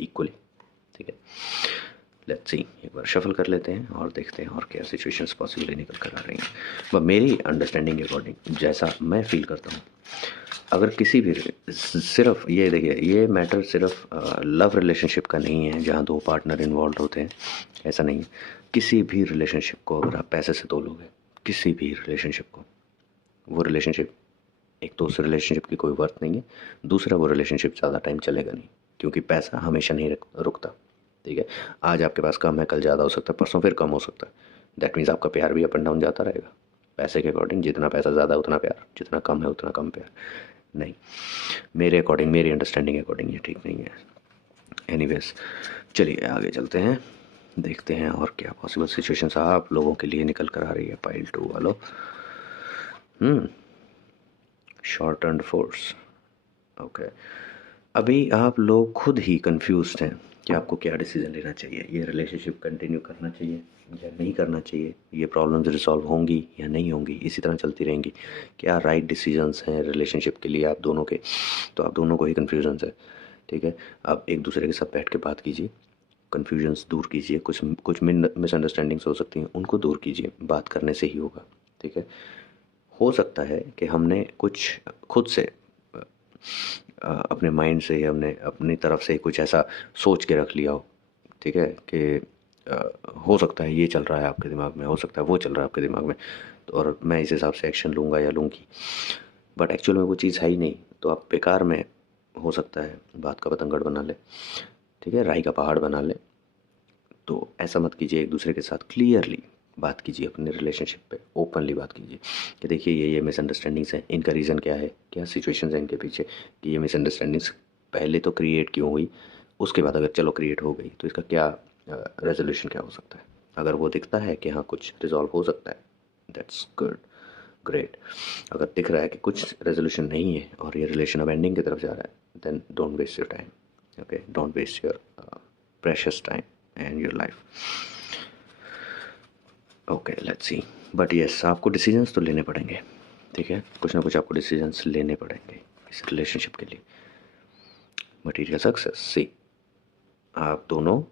इक्वली, ठीक है। लेट्स सी, एक बार शफल कर लेते हैं और देखते हैं और क्या सिचुएशंस पॉसिबली निकल कर आ रही हैं। बट मेरी अंडरस्टैंडिंग के अकॉर्डिंग, जैसा मैं फील करता हूँ, अगर किसी भी सिर्फ ये देखिए, ये मैटर सिर्फ लव रिलेशनशिप का नहीं है जहाँ दो पार्टनर इन्वॉल्व होते हैं, ऐसा नहीं है। किसी भी रिलेशनशिप को अगर आप पैसे से तोलोगे, किसी भी रिलेशनशिप को, वो रिलेशनशिप, एक तो उस रिलेशनशिप की कोई वर्थ नहीं है, दूसरा वो रिलेशनशिप ज़्यादा टाइम चलेगा नहीं, क्योंकि पैसा हमेशा नहीं रुकता, ठीक है। आज आपके पास कम है, कल ज़्यादा हो सकता है, परसों फिर कम हो सकता है। दैट मीन्स आपका प्यार भी अप एंड डाउन जाता रहेगा पैसे के अकॉर्डिंग। जितना पैसा ज़्यादा उतना प्यार, जितना कम है उतना कम प्यार नहीं। मेरे अकॉर्डिंग, मेरी अंडरस्टैंडिंग के अकॉर्डिंग ये ठीक नहीं है। एनीवेज, चलिए आगे चलते हैं, देखते हैं और क्या पॉसिबल सिचुएशंस आप लोगों के लिए निकल कर आ रही है पाइल 2 वालों। Short turn force, okay. अभी आप लोग खुद ही कंफ्यूज्ड हैं कि आपको क्या डिसीजन लेना चाहिए। ये रिलेशनशिप कंटिन्यू करना चाहिए या नहीं करना चाहिए, ये प्रॉब्लम्स रिसॉल्व होंगी या नहीं होंगी, इसी तरह चलती रहेंगी, क्या राइट डिसीजंस हैं रिलेशनशिप के लिए आप दोनों के, तो आप दोनों को ही कन्फ्यूजन्स है। ठीक है, आप एक दूसरे के साथ बैठ के बात कीजिए, कन्फ्यूजन्स दूर कीजिए, कुछ कुछ मिसअंडरस्टैंडिंग्स हो सकती हैं उनको दूर कीजिए, बात करने से ही होगा। ठीक है, हो सकता है कि हमने कुछ खुद से अपने माइंड से, हमने अपनी तरफ से कुछ ऐसा सोच के रख लिया हो। ठीक है, कि हो सकता है ये चल रहा है आपके दिमाग में, हो सकता है वो चल रहा है आपके दिमाग में, तो और मैं इस हिसाब से एक्शन लूँगा या लूँगी, बट एक्चुअल में वो चीज़ है ही नहीं, तो आप बेकार में हो सकता है बात का पतंगड़ बना ले। ठीक है, राई का पहाड़ बना ले। तो ऐसा मत कीजिए, एक दूसरे के साथ क्लियरली बात कीजिए, अपने रिलेशनशिप पे ओपनली बात कीजिए कि देखिए ये मिसअंडरस्टैंडिंग्स हैं, इनका रीज़न क्या है, क्या सिचुएशंस हैं इनके पीछे, कि ये मिसअंडरस्टैंडिंग्स पहले तो क्रिएट क्यों हुई, उसके बाद अगर चलो क्रिएट हो गई तो इसका क्या रेजोल्यूशन क्या हो सकता है। अगर वो दिखता है कि हाँ कुछ रिजॉल्व हो सकता है, दैट्स गुड, ग्रेट। अगर दिख रहा है कि कुछ रेजोल्यूशन नहीं है और ये रिलेशन अब एंडिंग की तरफ जा रहा है, then don't waste your time. Okay, don't waste your precious time and your life. Okay, let's see, but yes आपको डिसीजंस तो लेने पड़ेंगे। ठीक है, कुछ ना कुछ आपको डिसीजंस लेने पड़ेंगे इस रिलेशनशिप के लिए। मटेरियल सक्सेस, सी आप दोनों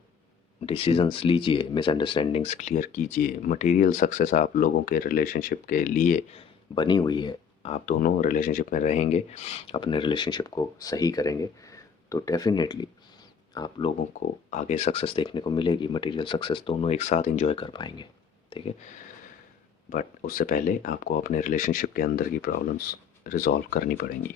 डिसीजंस लीजिए, मिसअंडरस्टैंडिंग्स क्लियर कीजिए। मटेरियल सक्सेस आप लोगों के रिलेशनशिप के लिए बनी हुई है। आप दोनों रिलेशनशिप में रहेंगे, अपने रिलेशनशिप को सही करेंगे, तो डेफिनेटली आप लोगों को आगे सक्सेस देखने को मिलेगी। मटेरियल सक्सेस दोनों एक साथ एंजॉय कर पाएंगे। ठीक है, बट उससे पहले आपको अपने रिलेशनशिप के अंदर की प्रॉब्लम्स रिजॉल्व करनी पड़ेंगी।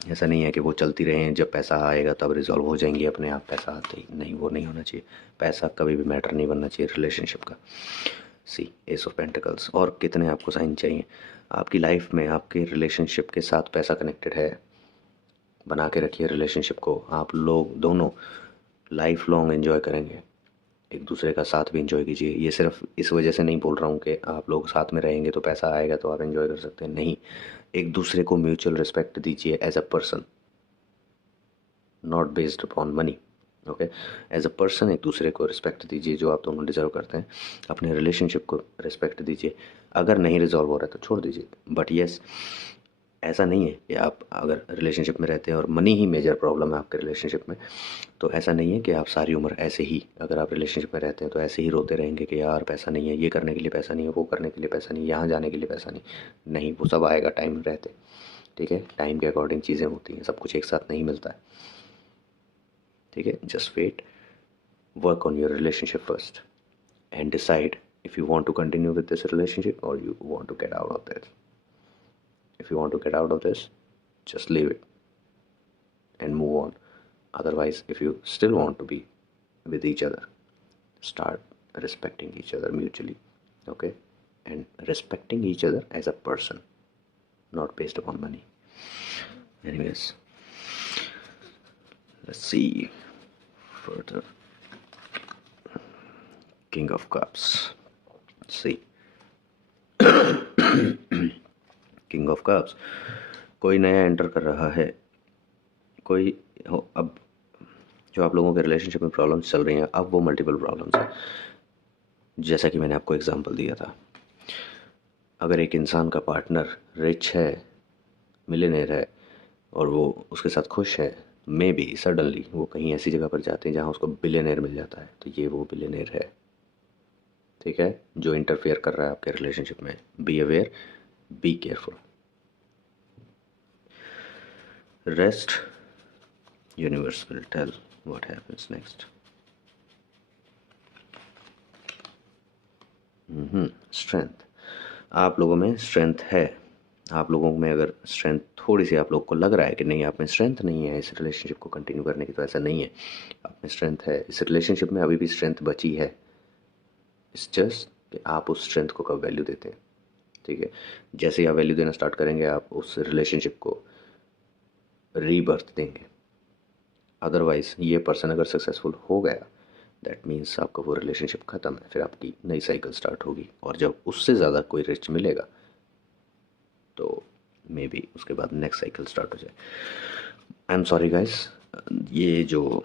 ऐसा नहीं है कि वो चलती रहें, जब पैसा आएगा तब रिजॉल्व हो जाएंगी अपने आप, पैसा आते ही नहीं, वो नहीं होना चाहिए। पैसा कभी भी मैटर नहीं बनना चाहिए रिलेशनशिप का। सी एस ऑफ पेंटिकल्स, और कितने आपको साइन चाहिए आपकी लाइफ में, आपके रिलेशनशिप के साथ पैसा कनेक्टेड है। बना के रखिए रिलेशनशिप को, आप लोग दोनों लाइफ लॉन्ग एंजॉय करेंगे, एक दूसरे का साथ भी इंजॉय कीजिए। ये सिर्फ इस वजह से नहीं बोल रहा हूँ कि आप लोग साथ में रहेंगे तो पैसा आएगा तो आप एंजॉय कर सकते हैं, नहीं। एक दूसरे को म्यूचुअल रिस्पेक्ट दीजिए as a person, not based upon money. Okay, as a person एक दूसरे को रिस्पेक्ट दीजिए जो आप दोनों डिजर्व करते हैं। अपने रिलेशनशिप को रिस्पेक्ट दीजिए। अगर नहीं रिजॉल्व हो रहा है तो छोड़ दीजिए, बट येस ऐसा नहीं है कि आप अगर रिलेशनशिप में रहते हैं और मनी ही मेजर प्रॉब्लम है आपके रिलेशनशिप में, तो ऐसा नहीं है कि आप सारी उम्र ऐसे ही, अगर आप रिलेशनशिप में रहते हैं तो ऐसे ही रोते रहेंगे कि यार पैसा नहीं है, ये करने के लिए पैसा नहीं है, वो करने के लिए पैसा नहीं, यहाँ जाने के लिए पैसा नहीं। नहीं, वो सब आएगा टाइम रहते। ठीक है, टाइम के अकॉर्डिंग चीज़ें होती हैं, सब कुछ एक साथ नहीं मिलता है। ठीक है, just wait, work on your relationship first and decide if you want to continue with this relationship or you want to get out of this. If you want to get out of this, just leave it and move on. Otherwise, if you still want to be with each other, start respecting each other mutually. Okay, and respecting each other as a person, not based upon money. Anyways, let's see further. King of Cups, see. King of cups, कोई नया enter कर रहा है, कोई हो, अब जो आप लोगों के रिलेशनशिप में प्रॉब्लम्स चल रही हैं, अब वो मल्टीपल प्रॉब्लम्स हैं। जैसा कि मैंने आपको एग्जांपल दिया था, अगर एक इंसान का पार्टनर रिच है, मिलियनेयर है, और वो उसके साथ खुश है, मे बी सडनली वो कहीं ऐसी जगह पर जाते हैं जहाँ उसको बिलियनेयर मिल जाता है, तो ये वो बिलियनेयर है। ठीक है, जो इंटरफेयर कर रहा है आपके रिलेशनशिप में। Be aware, be careful. Rest, universe will tell what happens next. Strength, आप लोगों में स्ट्रेंथ है। आप लोगों में अगर स्ट्रेंथ थोड़ी सी आप लोग को लग रहा है कि नहीं आप में स्ट्रेंथ नहीं है इस रिलेशनशिप को कंटिन्यू करने की, तो ऐसा नहीं है, आप में स्ट्रेंथ है। इस रिलेशनशिप में अभी भी स्ट्रेंथ बची है। इट्स जस्ट कि आप उस स्ट्रेंथ को कब वैल्यू देते हैं। ठीक है, जैसे ही आप वैल्यू देना स्टार्ट करेंगे, आप उस रिलेशनशिप को रीबर्थ देंगे। अदरवाइज ये पर्सन अगर सक्सेसफुल हो गया, दैट मीन्स आपका वो रिलेशनशिप ख़त्म है, फिर आपकी नई साइकिल स्टार्ट होगी। और जब उससे ज़्यादा कोई रिच मिलेगा तो मे बी उसके बाद नेक्स्ट साइकिल स्टार्ट हो जाए। आई एम सॉरी गाइस, ये जो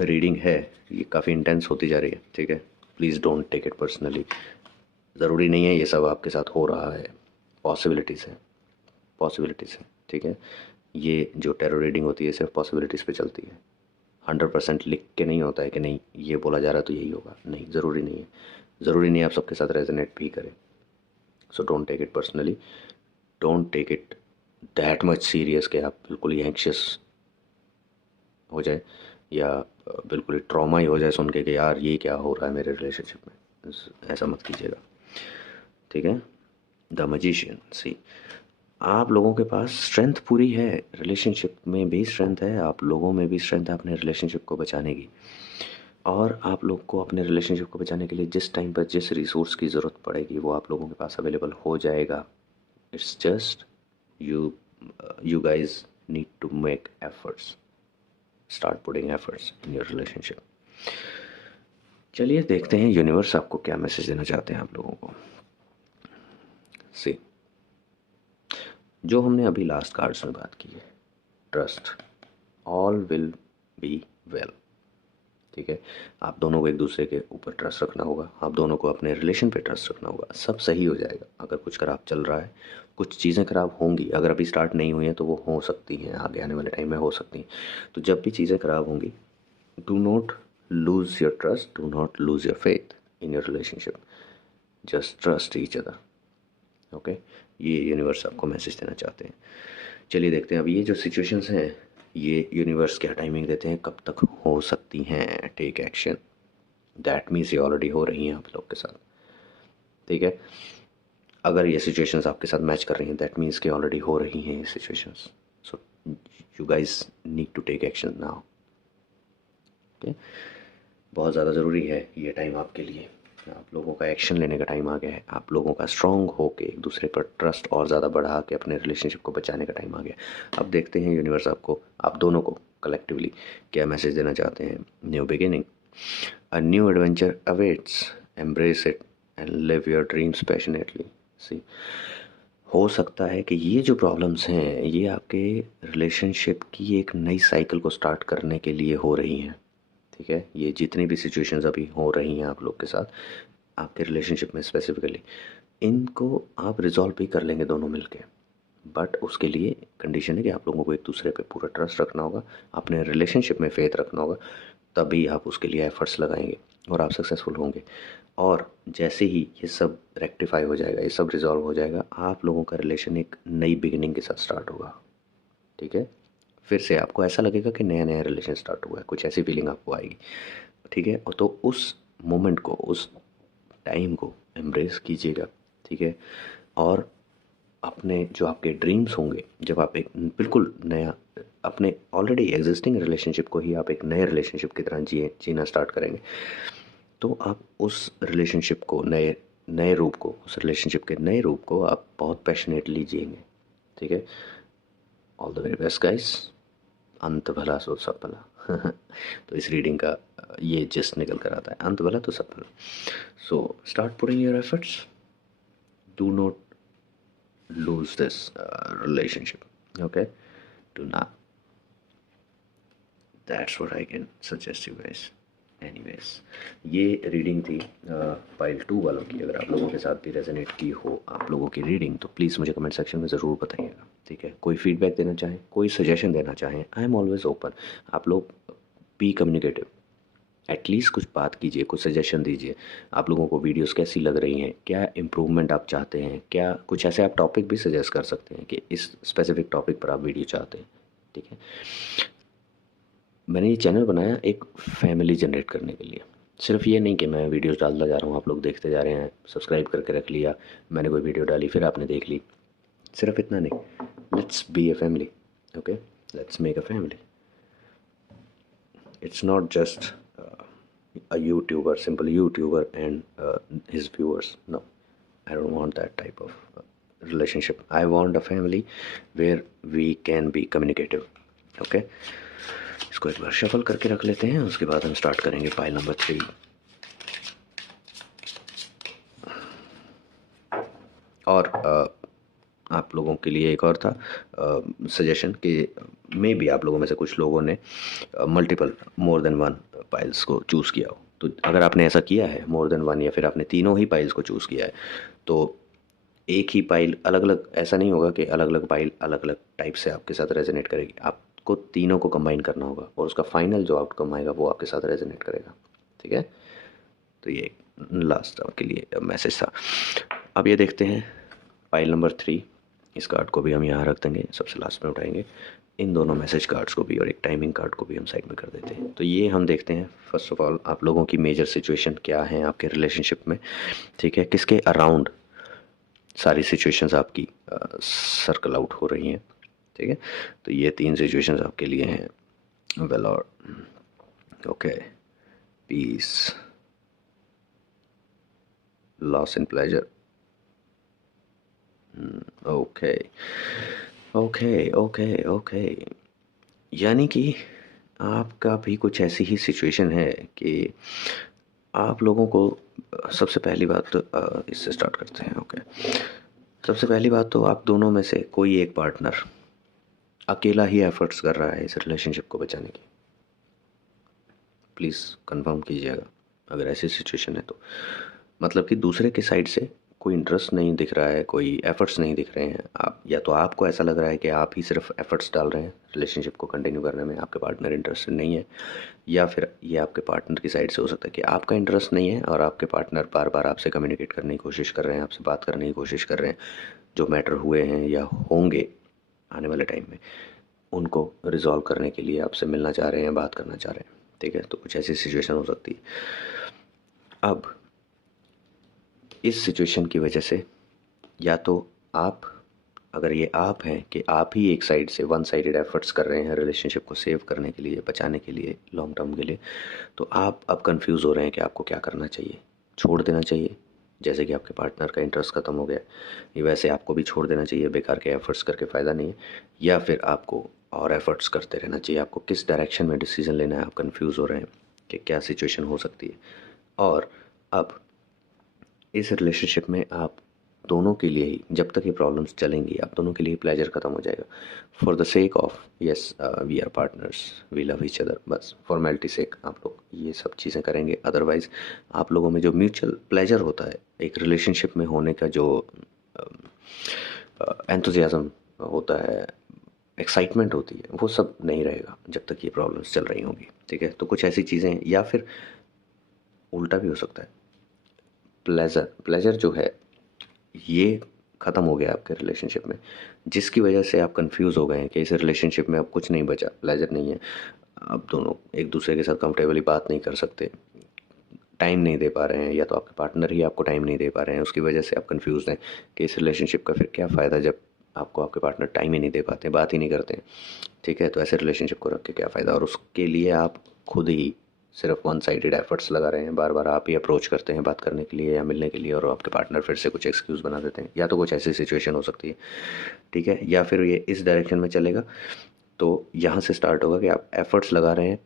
रीडिंग है ये काफ़ी इंटेंस होती जा रही है। ठीक है, please don't take it personally. ज़रूरी नहीं है ये सब आपके साथ हो रहा है, पॉसिबिलिटीज़ हैं, पॉसिबिलिटीज़ हैं, ठीक है। ये जो टैरो रीडिंग होती है सिर्फ पॉसिबिलिटीज़ पे चलती है, 100% लिख के नहीं होता है कि नहीं ये बोला जा रहा है तो यही होगा, नहीं, ज़रूरी नहीं है। ज़रूरी नहीं है आप सबके साथ रेजोनेट भी करें। So don't take it personally, don't take it that much serious कि आप बिल्कुल ही एंक्शियस हो जाए या बिल्कुल ही ट्रॉमा ही हो जाए सुन के कि यार ये क्या हो रहा है मेरे रिलेशनशिप में। ऐसा मत कीजिएगा, ठीक है। द मैजिशियन, सी, आप लोगों के पास स्ट्रेंथ पूरी है, रिलेशनशिप में भी स्ट्रेंथ है, आप लोगों में भी स्ट्रेंथ है अपने रिलेशनशिप को बचाने की। और आप लोग को अपने रिलेशनशिप को बचाने के लिए जिस टाइम पर जिस रिसोर्स की ज़रूरत पड़ेगी वो आप लोगों के पास अवेलेबल हो जाएगा। It's just you you guys need to make efforts, start putting efforts in your relationship. चलिए देखते हैं यूनिवर्स आपको क्या मैसेज देना चाहते हैं आप लोगों को। सी, जो हमने अभी लास्ट कार्ड्स में बात की है, trust, all will be well, ठीक है। आप दोनों को एक दूसरे के ऊपर ट्रस्ट रखना होगा, आप दोनों को अपने रिलेशन पे ट्रस्ट रखना होगा, सब सही हो जाएगा। अगर कुछ खराब चल रहा है, कुछ चीज़ें खराब होंगी, अगर अभी स्टार्ट नहीं हुई हैं तो वो हो सकती हैं, आगे आने वाले टाइम में हो सकती हैं। तो जब भी चीज़ें खराब होंगी, do not lose your trust, do not lose your faith in your relationship, just trust each other, okay. ये यूनिवर्स आपको मैसेज देना चाहते हैं। चलिए देखते हैं अब ये जो सिचुएशंस हैं ये यूनिवर्स क्या टाइमिंग देते हैं, कब तक हो सकती हैं। टेक एक्शन, दैट मीन्स ये ऑलरेडी हो रही हैं आप लोग के साथ, ठीक है। अगर ये सिचुएशंस आपके साथ मैच कर रही हैं दैट मीन्स कि ऑलरेडी हो रही हैं ये situations. So you guys need to take action now, okay. बहुत ज़्यादा ज़रूरी है ये टाइम आपके लिए, आप लोगों का एक्शन लेने का टाइम आ गया है, आप लोगों का स्ट्रॉन्ग होके एक दूसरे पर ट्रस्ट और ज़्यादा बढ़ा के अपने रिलेशनशिप को बचाने का टाइम आ गया। अब देखते हैं यूनिवर्स आपको, आप दोनों को कलेक्टिवली क्या मैसेज देना चाहते हैं। New beginning, a new adventure awaits, embrace it and live your dreams passionately. See, हो सकता है कि ये जो प्रॉब्लम्स हैं ये आपके रिलेशनशिप की एक नई साइकिल को स्टार्ट करने के लिए हो रही हैं, ठीक है। ये जितनी भी सिचुएशंस अभी हो रही हैं आप लोग के साथ आपके रिलेशनशिप में स्पेसिफिकली, इनको आप रिजॉल्व भी कर लेंगे दोनों मिलके, बट उसके लिए कंडीशन है कि आप लोगों को एक दूसरे पे पूरा ट्रस्ट रखना होगा, अपने रिलेशनशिप में फेथ रखना होगा, तभी आप उसके लिए एफर्ट्स लगाएंगे और आप सक्सेसफुल होंगे। और जैसे ही ये सब रेक्टिफाई हो जाएगा, ये सब रिजॉल्व हो जाएगा, आप लोगों का रिलेशन एक नई बिगिनिंग के साथ स्टार्ट होगा, ठीक है। फिर से आपको ऐसा लगेगा कि नया नया रिलेशन स्टार्ट हुआ है, कुछ ऐसी फीलिंग आपको आएगी, ठीक है। और तो उस मोमेंट को, उस टाइम को एम्ब्रेस कीजिएगा, ठीक है। और अपने जो आपके ड्रीम्स होंगे, जब आप एक बिल्कुल नया, अपने ऑलरेडी एग्जिस्टिंग रिलेशनशिप को ही आप एक नए रिलेशनशिप की तरह जीना स्टार्ट करेंगे, तो आप उस रिलेशनशिप को नए नए रूप को, उस रिलेशनशिप के नए रूप को आप बहुत पैशनेटली जिएंगे, ठीक है। All the very best guys, अंत भला सो सब भला। तो इस रीडिंग का ये जस्ट निकल कर आता है, अंत भला तो सब भला। So start putting your efforts, do not lose this relationship, okay, do not, that's what I can suggest you guys। Anyways, ये रीडिंग थी पाइल 2 वालों की। अगर आप लोगों के साथ भी रेजोनेट की हो आप लोगों की रीडिंग तो प्लीज़ मुझे कमेंट सेक्शन में ज़रूर बताइएगा, ठीक है। कोई फीडबैक देना चाहें, कोई सजेशन देना चाहें, आई एम ऑलवेज ओपन। आप लोग बी कम्युनिकेटिव, एटलीस्ट कुछ बात कीजिए, कुछ सजेशन दीजिए। आप लोगों को वीडियोस कैसी लग रही हैं, क्या इम्प्रूवमेंट आप चाहते हैं, क्या कुछ ऐसे आप टॉपिक भी सजेस्ट कर सकते हैं कि इस स्पेसिफिक टॉपिक पर आप वीडियो चाहते हैं, ठीक है। मैंने ये चैनल बनाया एक फैमिली जनरेट करने के लिए, सिर्फ ये नहीं कि मैं वीडियोस डालता जा रहा हूँ, आप लोग देखते जा रहे हैं, सब्सक्राइब करके रख लिया, मैंने कोई वीडियो डाली फिर आपने देख ली, सिर्फ इतना नहीं। Let's be a family, okay, let's make a family. It's not just a YouTuber, simple YouTuber and his viewers. No, I don't want that type of relationship. I want a family where we can be communicative. Okay, इसको एक बार shuffle करके रख लेते हैं, उसके बाद हम start करेंगे पाइल नंबर 3। और आप लोगों के लिए एक और था सजेशन कि मे बी आप लोगों में से कुछ लोगों ने multiple more than one piles को चूज़ किया हो, तो अगर आपने ऐसा किया है मोर देन वन, या फिर आपने तीनों ही पाइल्स को चूज़ किया है, तो एक ही पाइल अलग अलग, ऐसा नहीं होगा कि अलग अलग पाइल अलग अलग टाइप से आपके साथ रेजोनेट करेगी। आपको तीनों को कंबाइन करना होगा और उसका फाइनल जो आउटकम आएगा वो आपके साथ रेजोनेट करेगा। ठीक है, तो ये लास्ट आपके लिए मैसेज था। अब ये देखते हैं पाइल नंबर 3। इस कार्ड को भी हम यहाँ रख देंगे, सबसे लास्ट में उठाएंगे। इन दोनों मैसेज कार्ड्स को भी और एक टाइमिंग कार्ड को भी हम साइड में कर देते हैं। तो ये हम देखते हैं फर्स्ट ऑफ ऑल आप लोगों की मेजर सिचुएशन क्या है आपके रिलेशनशिप में। ठीक है, किसके अराउंड सारी सिचुएशंस आपकी सर्कल आउट हो रही हैं। ठीक है, तो ये 3 सिचुएशंस आपके लिए हैं। वेल और okay, peace, loss in pleasure. Okay okay okay okay, यानी कि आपका भी कुछ ऐसी ही सिचुएशन है कि आप लोगों को सबसे पहली बात तो इससे स्टार्ट करते हैं। ओके, सबसे पहली बात तो आप दोनों में से कोई एक पार्टनर अकेला ही एफर्ट्स कर रहा है इस रिलेशनशिप को बचाने की। प्लीज़ कंफर्म कीजिएगा अगर ऐसी सिचुएशन है तो। मतलब कि दूसरे के साइड से कोई इंटरेस्ट नहीं दिख रहा है, कोई एफर्ट्स नहीं दिख रहे हैं। आप या तो आपको ऐसा लग रहा है कि आप ही सिर्फ एफर्ट्स डाल रहे हैं रिलेशनशिप को कंटिन्यू करने में, आपके पार्टनर इंटरेस्टेड नहीं है, या फिर ये आपके पार्टनर की साइड से हो सकता है कि आपका इंटरेस्ट नहीं है और आपके पार्टनर बार बार आपसे कम्युनिकेट करने की कोशिश कर रहे हैं, आपसे बात करने की कोशिश कर रहे हैं, जो मैटर हुए हैं या होंगे आने वाले टाइम में उनको रिजॉल्व करने के लिए आपसे मिलना चाह रहे हैं, बात करना चाह रहे हैं। ठीक है, तो कुछ ऐसी सिचुएशन हो सकती है। अब इस सिचुएशन की वजह से या तो आप, अगर ये आप हैं कि आप ही एक साइड से वन साइडेड एफर्ट्स कर रहे हैं रिलेशनशिप को सेव करने के लिए, बचाने के लिए, लॉन्ग टर्म के लिए, तो आप अब कंफ्यूज हो रहे हैं कि आपको क्या करना चाहिए। छोड़ देना चाहिए, जैसे कि आपके पार्टनर का इंटरेस्ट ख़त्म हो गया, ये वैसे आपको भी छोड़ देना चाहिए, बेकार के एफर्ट्स करके फ़ायदा नहीं है, या फिर आपको और एफर्ट्स करते रहना चाहिए। आपको किस डायरेक्शन में डिसीजन लेना है, आप कंफ्यूज हो रहे हैं कि क्या सिचुएशन हो सकती है। और अब इस रिलेशनशिप में आप दोनों के लिए ही, जब तक ये प्रॉब्लम्स चलेंगी, आप दोनों के लिए प्लेजर ख़त्म हो जाएगा। For the sake of yes we are partners, we love each other, बस फॉर्मेलिटी सेक आप लोग ये सब चीज़ें करेंगे। अदरवाइज़ आप लोगों में जो म्यूचुअल प्लेजर होता है एक रिलेशनशिप में होने का, जो एंथुजियाज्म होता है, एक्साइटमेंट होती है, वो सब नहीं रहेगा जब तक ये प्रॉब्लम्स चल रही होंगी। ठीक है, तो कुछ ऐसी चीज़ें, या फिर उल्टा भी हो सकता है, प्लेजर जो है ये ख़त्म हो गया आपके रिलेशनशिप में, जिसकी वजह से आप कंफ्यूज हो गए हैं कि इस रिलेशनशिप में अब कुछ नहीं बचा, प्लेजर नहीं है, अब दोनों एक दूसरे के साथ कंफर्टेबली बात नहीं कर सकते, टाइम नहीं दे पा रहे हैं, या तो आपके पार्टनर ही आपको टाइम नहीं दे पा रहे हैं, उसकी वजह से आप कंफ्यूज हैं कि इस रिलेशनशिप का फिर क्या फ़ायदा जब आपको आपके पार्टनर टाइम ही नहीं दे पाते, बात ही नहीं करते हैं। ठीक है, तो ऐसे रिलेशनशिप को रख के क्या फ़ायदा, और उसके लिए आप खुद ही सिर्फ वन साइडेड एफर्ट्स लगा रहे हैं, बार बार आप ही अप्रोच करते हैं बात करने के लिए या मिलने के लिए, और आपके पार्टनर फिर से कुछ एक्सक्यूज़ बना देते हैं। या तो कुछ ऐसी सिचुएशन हो सकती है। ठीक है, या फिर ये इस डायरेक्शन में चलेगा, तो यहाँ से स्टार्ट होगा कि आप एफर्ट्स लगा रहे हैं,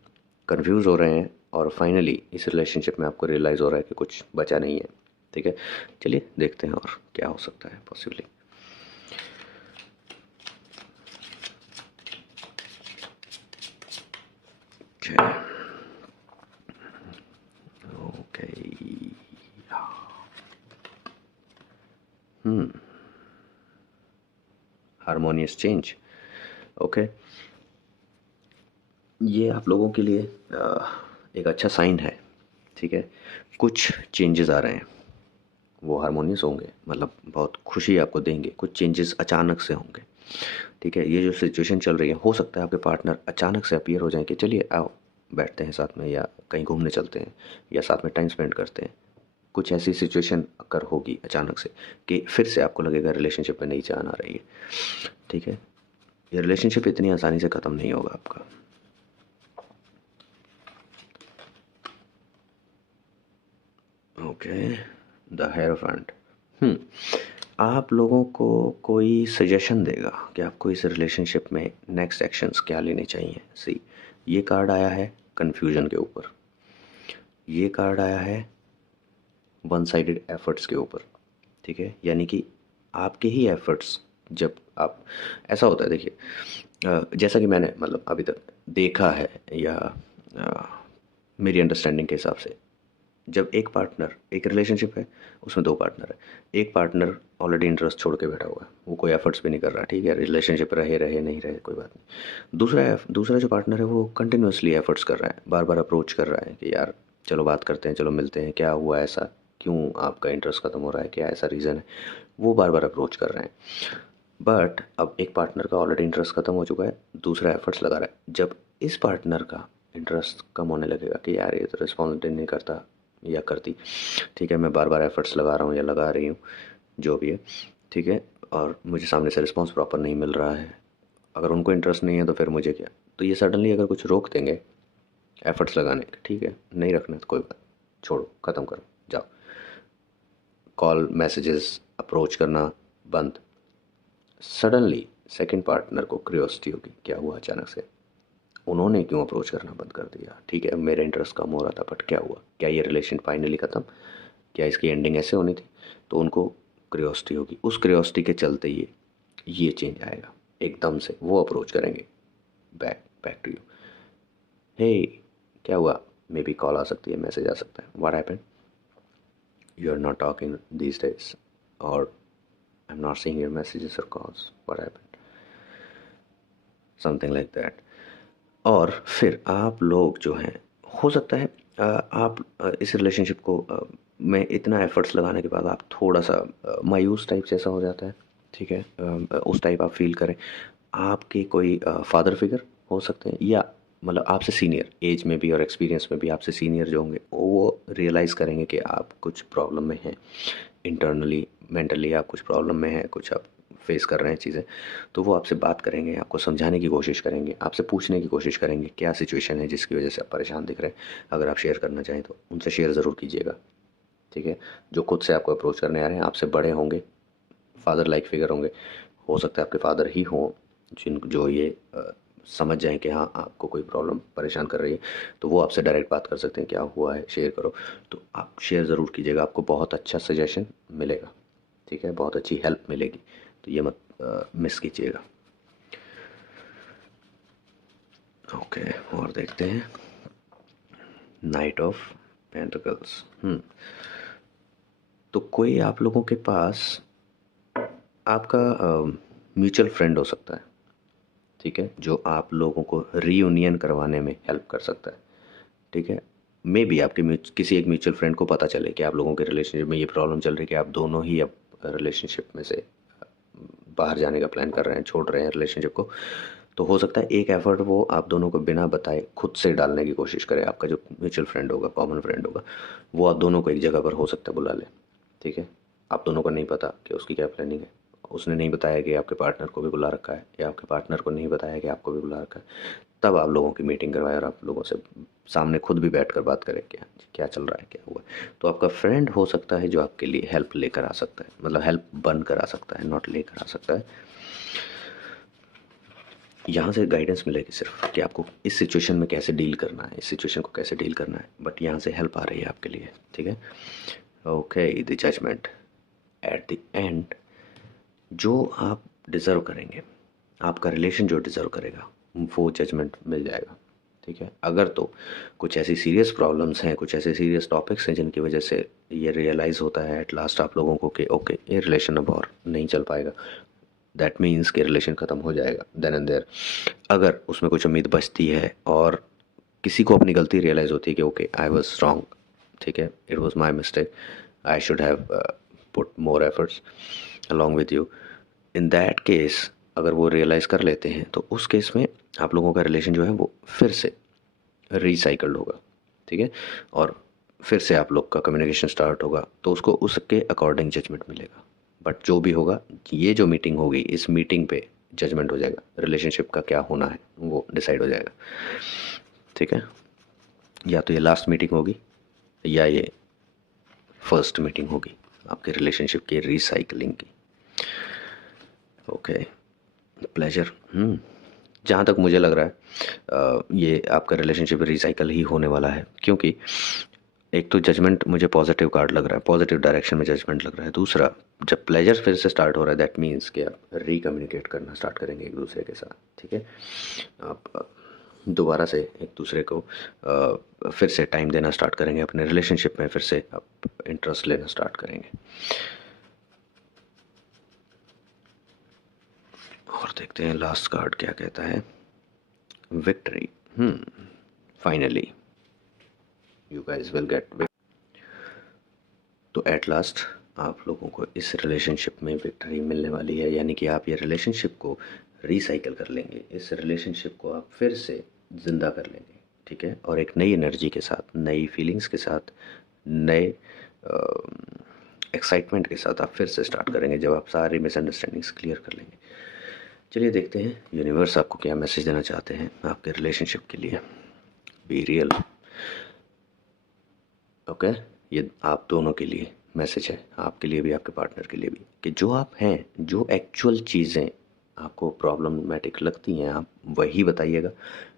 कंफ्यूज हो रहे हैं, और फाइनली इस रिलेशनशिप में आपको रियलाइज़ हो रहा है कि कुछ बचा नहीं है। ठीक है, चलिए देखते हैं और क्या हो सकता है possibly. Okay, harmonious change. Okay, ये आप लोगों के लिए एक अच्छा साइन है। ठीक है, कुछ चेंजेस आ रहे हैं, वो हारमोनियस होंगे, मतलब बहुत खुशी आपको देंगे, कुछ चेंजेस अचानक से होंगे। ठीक है, ये जो सिचुएशन चल रही है, हो सकता है आपके पार्टनर अचानक से अपीयर हो जाए कि चलिए आओ बैठते हैं साथ में, या कहीं घूमने चलते हैं, या साथ में टाइम स्पेंड करते हैं। कुछ ऐसी सिचुएशन अगर होगी अचानक से कि फिर से आपको लगेगा रिलेशनशिप में नई जान आ रही है। ठीक है, ये रिलेशनशिप इतनी आसानी से ख़त्म नहीं होगा आपका। Okay, the hierophant. आप लोगों को कोई सजेशन देगा कि आपको इस रिलेशनशिप में नेक्स्ट एक्शंस क्या लेने चाहिए। सी, ये कार्ड आया है कन्फ्यूजन के ऊपर, ये कार्ड आया है वन साइडेड एफर्ट्स के ऊपर। ठीक है, यानी कि आपके ही एफर्ट्स, जब आप, ऐसा होता है देखिए, जैसा कि मैंने मतलब अभी तक देखा है, या मेरी अंडरस्टैंडिंग के हिसाब से, जब एक पार्टनर, एक रिलेशनशिप है उसमें दो पार्टनर है, एक पार्टनर ऑलरेडी इंटरेस्ट छोड़ के बैठा हुआ है, वो कोई एफर्ट्स भी नहीं कर रहा, ठीक है, रिलेशनशिप रहे रहे नहीं रहे कोई बात नहीं। दूसरा जो पार्टनर है वो कंटिन्यूसली एफर्ट्स कर रहा है, बार बार अप्रोच कर रहा है कि यार चलो बात करते हैं, चलो मिलते हैं, क्या हुआ ऐसा, क्यों आपका इंटरेस्ट खत्म हो रहा है, क्या ऐसा रीज़न है, वो बार बार अप्रोच कर रहे हैं। बट अब एक पार्टनर का ऑलरेडी इंटरेस्ट खत्म हो चुका है, दूसरा एफर्ट्स लगा रहा है। जब इस पार्टनर का इंटरेस्ट कम होने लगेगा कि यार ये तो रिस्पॉन्सिबिलिटी नहीं करता या करती, ठीक है, मैं बार बार एफर्ट्स लगा रहा हूँ या लगा रही हूँ, जो भी है, ठीक है, और मुझे सामने से रिस्पॉन्स प्रॉपर नहीं मिल रहा है, अगर उनको इंटरेस्ट नहीं है तो फिर मुझे क्या, तो ये सडनली अगर कुछ रोक देंगे एफर्ट्स लगाने के, ठीक है, नहीं रखना तो कोई बात, छोड़ो, ख़त्म करो, जाओ, कॉल मैसेजेस अप्रोच करना बंद। सडनली सेकंड पार्टनर को क्यूरियोसिटी होगी क्या हुआ अचानक से, उन्होंने क्यों अप्रोच करना बंद कर दिया, ठीक है, मेरा इंटरेस्ट कम हो रहा था बट क्या हुआ, क्या ये रिलेशन फाइनली ख़त्म, क्या इसकी एंडिंग ऐसे होनी थी, तो उनको क्यूरियोसिटी होगी, उस क्यूरियोसिटी के चलते ये चेंज आएगा, एकदम से वो अप्रोच करेंगे बैक बैक टू यू, हे क्या हुआ, मे बी कॉल आ सकती है, मैसेज आ सकता है, what happened, you are not talking these days, और I am not seeing your messages और calls, what happened, something like that. और फिर आप लोग जो हैं, हो सकता है आप इस रिलेशनशिप को में इतना एफर्ट्स लगाने के बाद आप थोड़ा सा मायूस टाइप जैसा हो जाता है, ठीक है, उस टाइप आप फील करें, आपके कोई फादर फिगर हो सकते हैं, या मतलब आपसे सीनियर एज में भी और एक्सपीरियंस में भी आपसे सीनियर जो होंगे वो रियलाइज़ करेंगे कि आप कुछ प्रॉब्लम में हैं, इंटरनली मेंटली आप कुछ प्रॉब्लम में हैं, कुछ आप फेस कर रहे हैं चीज़ें, तो वो आपसे बात करेंगे, आपको समझाने की कोशिश करेंगे, आपसे पूछने की कोशिश करेंगे क्या सिचुएशन है जिसकी वजह से आप परेशान दिख रहे हैं। अगर आप शेयर करना चाहें तो उनसे शेयर ज़रूर कीजिएगा, ठीक है। जो खुद से आपको अप्रोच करने आ रहे हैं, आपसे बड़े होंगे, फादर लाइक फिगर होंगे, हो सकता है आपके फादर ही हों जो ये समझ जाएं कि हाँ आपको कोई प्रॉब्लम परेशान कर रही है, तो वो आपसे डायरेक्ट बात कर सकते हैं, क्या हुआ है शेयर करो, तो आप शेयर ज़रूर कीजिएगा, आपको बहुत अच्छा सजेशन मिलेगा, ठीक है, बहुत अच्छी हेल्प मिलेगी, तो ये मत मिस कीजिएगा। ओके, और देखते हैं नाइट ऑफ पेंटिकल्स। तो कोई आप लोगों के पास आपका म्यूचुअल फ्रेंड हो सकता है, ठीक है, जो आप लोगों को रीयूनियन करवाने में हेल्प कर सकता है, ठीक है। मे बी आपके किसी एक म्यूचुअल फ्रेंड को पता चले कि आप लोगों के रिलेशनशिप में ये प्रॉब्लम चल रही है कि आप दोनों ही अब रिलेशनशिप में से बाहर जाने का प्लान कर रहे हैं, छोड़ रहे हैं रिलेशनशिप को, तो हो सकता है एक एफर्ट वो आप दोनों को बिना बताए खुद से डालने की कोशिश करे, आपका जो म्यूचुअल फ्रेंड होगा, कॉमन फ्रेंड होगा, वो आप दोनों को एक जगह पर हो सकता है बुला ले, ठीक है। आप दोनों को नहीं पता कि उसकी क्या प्लानिंग है, उसने नहीं बताया कि आपके पार्टनर को भी बुला रखा है, या आपके पार्टनर को नहीं बताया कि आपको भी बुला रखा है, तब आप लोगों की मीटिंग करवाए और आप लोगों से सामने खुद भी बैठ कर बात करें, क्या क्या चल रहा है, क्या हुआ है। तो आपका फ्रेंड हो सकता है जो आपके लिए हेल्प लेकर आ सकता है, मतलब हेल्प बन कर आ सकता है, नॉट लेकर आ सकता है। यहाँ से गाइडेंस मिलेगी सिर्फ कि आपको इस सिचुएशन में कैसे डील करना है, इस सिचुएशन को कैसे डील करना है, बट यहाँ से हेल्प आ रही है आपके लिए, ठीक है। Okay, the judgement at the end, जो आप डिज़र्व करेंगे, आपका रिलेशन जो डिज़र्व करेगा वो जजमेंट मिल जाएगा, ठीक है। अगर तो कुछ ऐसी सीरियस प्रॉब्लम्स हैं, कुछ ऐसे सीरियस टॉपिक्स हैं जिनकी वजह से ये रियलाइज़ होता है एट लास्ट आप लोगों को कि ओके ये रिलेशन अब और नहीं चल पाएगा, दैट मीन्स कि रिलेशन ख़त्म हो जाएगा देन एंड देयर। अगर उसमें कुछ उम्मीद बचती है और किसी को अपनी गलती रियलाइज़ होती है कि ओके आई वाज रॉन्ग, ठीक है, it was my mistake, I should have put more efforts along with you, in that case अगर वो रियलाइज़ कर लेते हैं तो उस केस में आप लोगों का रिलेशन जो है वो फिर से रिसाइकल्ड होगा, ठीक है, और फिर से आप लोग का कम्युनिकेशन स्टार्ट होगा, तो उसको उसके अकॉर्डिंग जजमेंट मिलेगा। बट जो भी होगा, ये जो मीटिंग होगी, इस मीटिंग पे जजमेंट हो जाएगा, रिलेशनशिप का क्या होना है वो डिसाइड हो जाएगा, ठीक है। या तो ये लास्ट मीटिंग होगी या ये फर्स्ट मीटिंग होगी आपके रिलेशनशिप की रिसाइकलिंग की। Okay, pleasure. जहाँ तक मुझे लग रहा है ये आपका रिलेशनशिप रिसाइकल ही होने वाला है, क्योंकि एक तो जजमेंट मुझे पॉजिटिव कार्ड लग रहा है, पॉजिटिव डायरेक्शन में जजमेंट लग रहा है। दूसरा, जब प्लेजर फिर से स्टार्ट हो रहा है दैट मीन्स कि आप रिकम्युनिकेट करना स्टार्ट करेंगे एक दूसरे के साथ, ठीक है। आप दोबारा से एक दूसरे को फिर से टाइम देना स्टार्ट करेंगे, अपने रिलेशनशिप में फिर से आप इंटरेस्ट लेना स्टार्ट करेंगे। और देखते हैं लास्ट कार्ड क्या कहता है। Victory. Finally you guys will get. तो एट लास्ट आप लोगों को इस रिलेशनशिप में विक्ट्री मिलने वाली है, यानी कि आप ये रिलेशनशिप को रिसाइकिल कर लेंगे, इस रिलेशनशिप को आप फिर से ज़िंदा कर लेंगे, ठीक है। और एक नई एनर्जी के साथ, नई फीलिंग्स के साथ, नए एक्साइटमेंट के साथ आप फिर से स्टार्ट करेंगे जब आप सारी मिसअंडरस्टैंडिंग्स क्लियर कर लेंगे। चलिए देखते हैं यूनिवर्स आपको क्या मैसेज देना चाहते हैं आपके रिलेशनशिप के लिए। Be real. ओके, ये आप दोनों के लिए मैसेज है, आपके लिए भी आपके पार्टनर के लिए भी, कि जो आप हैं, जो एक्चुअल चीज़ें आपको प्रॉब्लमेटिक लगती हैं, आप वही बताइएगा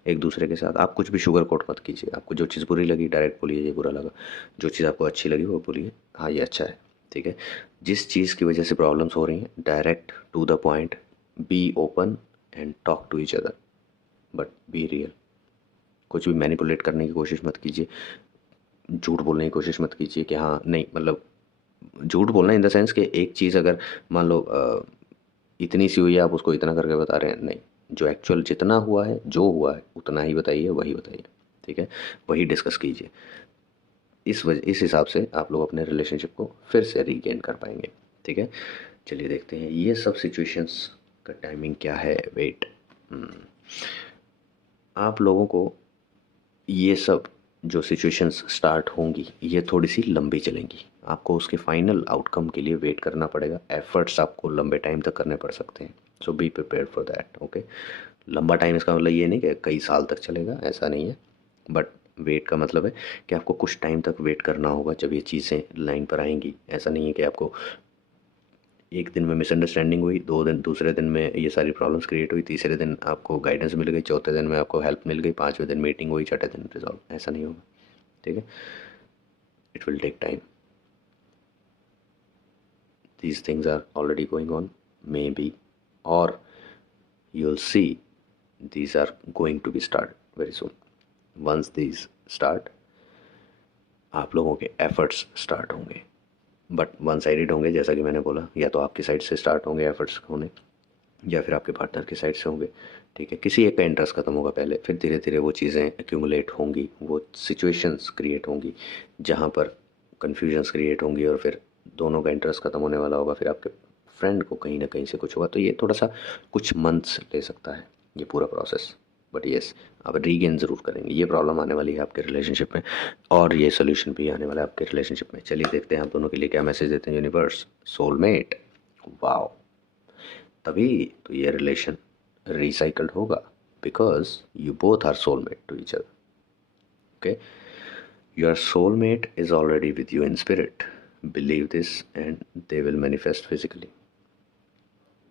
एक दूसरे के साथ। आप कुछ भी शुगर कोट मत कीजिए। आपको जो चीज़ बुरी लगी डायरेक्ट बोलिए ये बुरा लगा, जो चीज़ आपको अच्छी लगी वो बोलिए हाँ ये अच्छा है, ठीक है। जिस चीज़ की वजह से प्रॉब्लम्स हो रही हैं, direct to the point, be open and talk to each other, but be real. कुछ भी मैनिपुलेट करने की कोशिश मत कीजिए, झूठ बोलने की कोशिश मत कीजिए कि हाँ नहीं, मतलब झूठ बोलना इन द सेंस कि एक चीज़ अगर मान लो इतनी सी हुई है, आप उसको इतना करके बता रहे हैं, नहीं, जो एक्चुअल जितना हुआ है, जो हुआ है उतना ही बताइए, वही बताइए, ठीक है, वही डिस्कस कीजिए। इस हिसाब से आप लोग अपने रिलेशनशिप को फिर से रीगेन कर पाएंगे, ठीक है। चलिए देखते हैं ये सब सिचुएशंस का टाइमिंग क्या है। वेट, आप लोगों को ये सब जो सिचुएशंस स्टार्ट होंगी ये थोड़ी सी लंबी चलेंगी, आपको उसके फाइनल आउटकम के लिए वेट करना पड़ेगा। एफर्ट्स आपको लंबे टाइम तक करने पड़ सकते हैं, so be prepared for that. Okay, लंबा टाइम इसका मतलब ये नहीं कि कई साल तक चलेगा, ऐसा नहीं है, बट वेट का मतलब है कि आपको कुछ टाइम तक वेट करना होगा जब ये चीज़ें लाइन पर आएंगी। ऐसा नहीं है कि आपको एक दिन में मिसअंडरस्टैंडिंग हुई, 2 दिन, दूसरे दिन में ये सारी प्रॉब्लम्स क्रिएट हुई, तीसरे दिन आपको गाइडेंस मिल गई, चौथे दिन में आपको हेल्प मिल गई, 5वें दिन मीटिंग हुई, छठे दिन रिजॉल्व। ऐसा नहीं होगा, ठीक है। It will take time. These things are already going on, maybe, or you'll see these are going to be start very soon. Once these start, आप लोगों के एफर्ट्स स्टार्ट होंगे, बट वन साइडेड होंगे, जैसा कि मैंने बोला, या तो आपकी साइड से स्टार्ट होंगे एफर्ट्स होने, या फिर आपके पार्टनर की साइड से होंगे, ठीक है। किसी एक का इंटरेस्ट खत्म होगा पहले, फिर धीरे धीरे वो चीज़ें एक्यूमुलेट होंगी, वो सिचुएशंस क्रिएट होंगी जहाँ पर कन्फ्यूजन्स क्रिएट होंगी, और फिर दोनों का इंटरेस्ट खत्म होने वाला होगा, फिर आपके फ्रेंड को कहीं ना कहीं से कुछ होगा। तो ये थोड़ा सा कुछ मंथ्स ले सकता है ये पूरा प्रोसेस, बट येस आप रीगेन ज़रूर करेंगे। ये प्रॉब्लम आने वाली है आपके रिलेशनशिप में, और ये सोल्यूशन भी आने वाला है आपके रिलेशनशिप में। चलिए देखते हैं आप दोनों के लिए क्या मैसेज देते हैं यूनिवर्स। सोलमेट, वाओ, तभी तो ये रिलेशन रिसाइकल्ड होगा, because you both are soulmate to each other. Okay, your soulmate is already with you in spirit, believe this and they will manifest physically.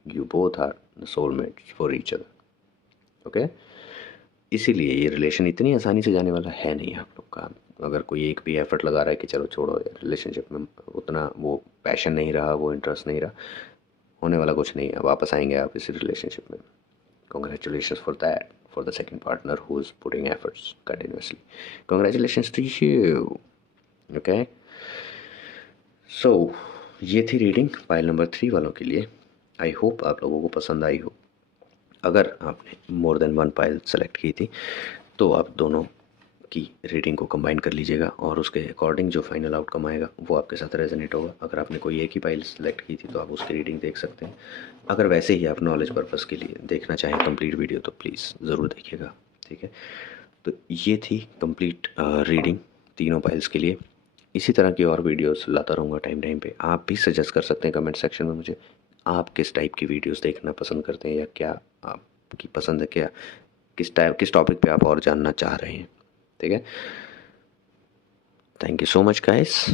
You both are the soulmate for each other, okay. इसीलिए ये relation इतनी आसानी से जाने वाला है नहीं आप लोग का। अगर कोई एक भी एफर्ट लगा रहा है कि चलो छोड़ो यार, रिलेशनशिप में उतना वो पैशन नहीं रहा, वो इंटरेस्ट नहीं रहा, होने वाला कुछ नहीं है, वापस आएंगे आप इसी रिलेशनशिप में। Congratulations for that, for the second partner who is putting efforts continuously. Congratulations to you. Okay. So ये थी रीडिंग पाइल नंबर 3 वालों के लिए। आई होप आप लोगों को पसंद आई हो। अगर आपने मोर देन 1 पाइल सेलेक्ट की थी तो आप दोनों की रीडिंग को कंबाइन कर लीजिएगा, और उसके अकॉर्डिंग जो फाइनल आउटकम आएगा वो आपके साथ रेजोनेट होगा। अगर आपने कोई एक ही फाइल सेलेक्ट की थी तो आप उसकी रीडिंग देख सकते हैं। अगर वैसे ही आप नॉलेज पर्पज़ के लिए देखना चाहें कंप्लीट वीडियो तो प्लीज़ ज़रूर देखिएगा, ठीक है। तो ये थी कंप्लीट रीडिंग तीनों फाइल्स के लिए। इसी तरह की और वीडियोस लाता रहूँगा टाइम टाइम पे। आप भी सजेस्ट कर सकते हैं कमेंट सेक्शन में मुझे, आप किस टाइप की वीडियोस देखना पसंद करते हैं, या क्या आपकी पसंद है, क्या किस टॉपिक पे आप और जानना चाह रहे हैं, ठीक है। Thank you so much guys,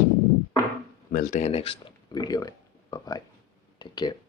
मिलते हैं नेक्स्ट वीडियो में। Bye bye, take care.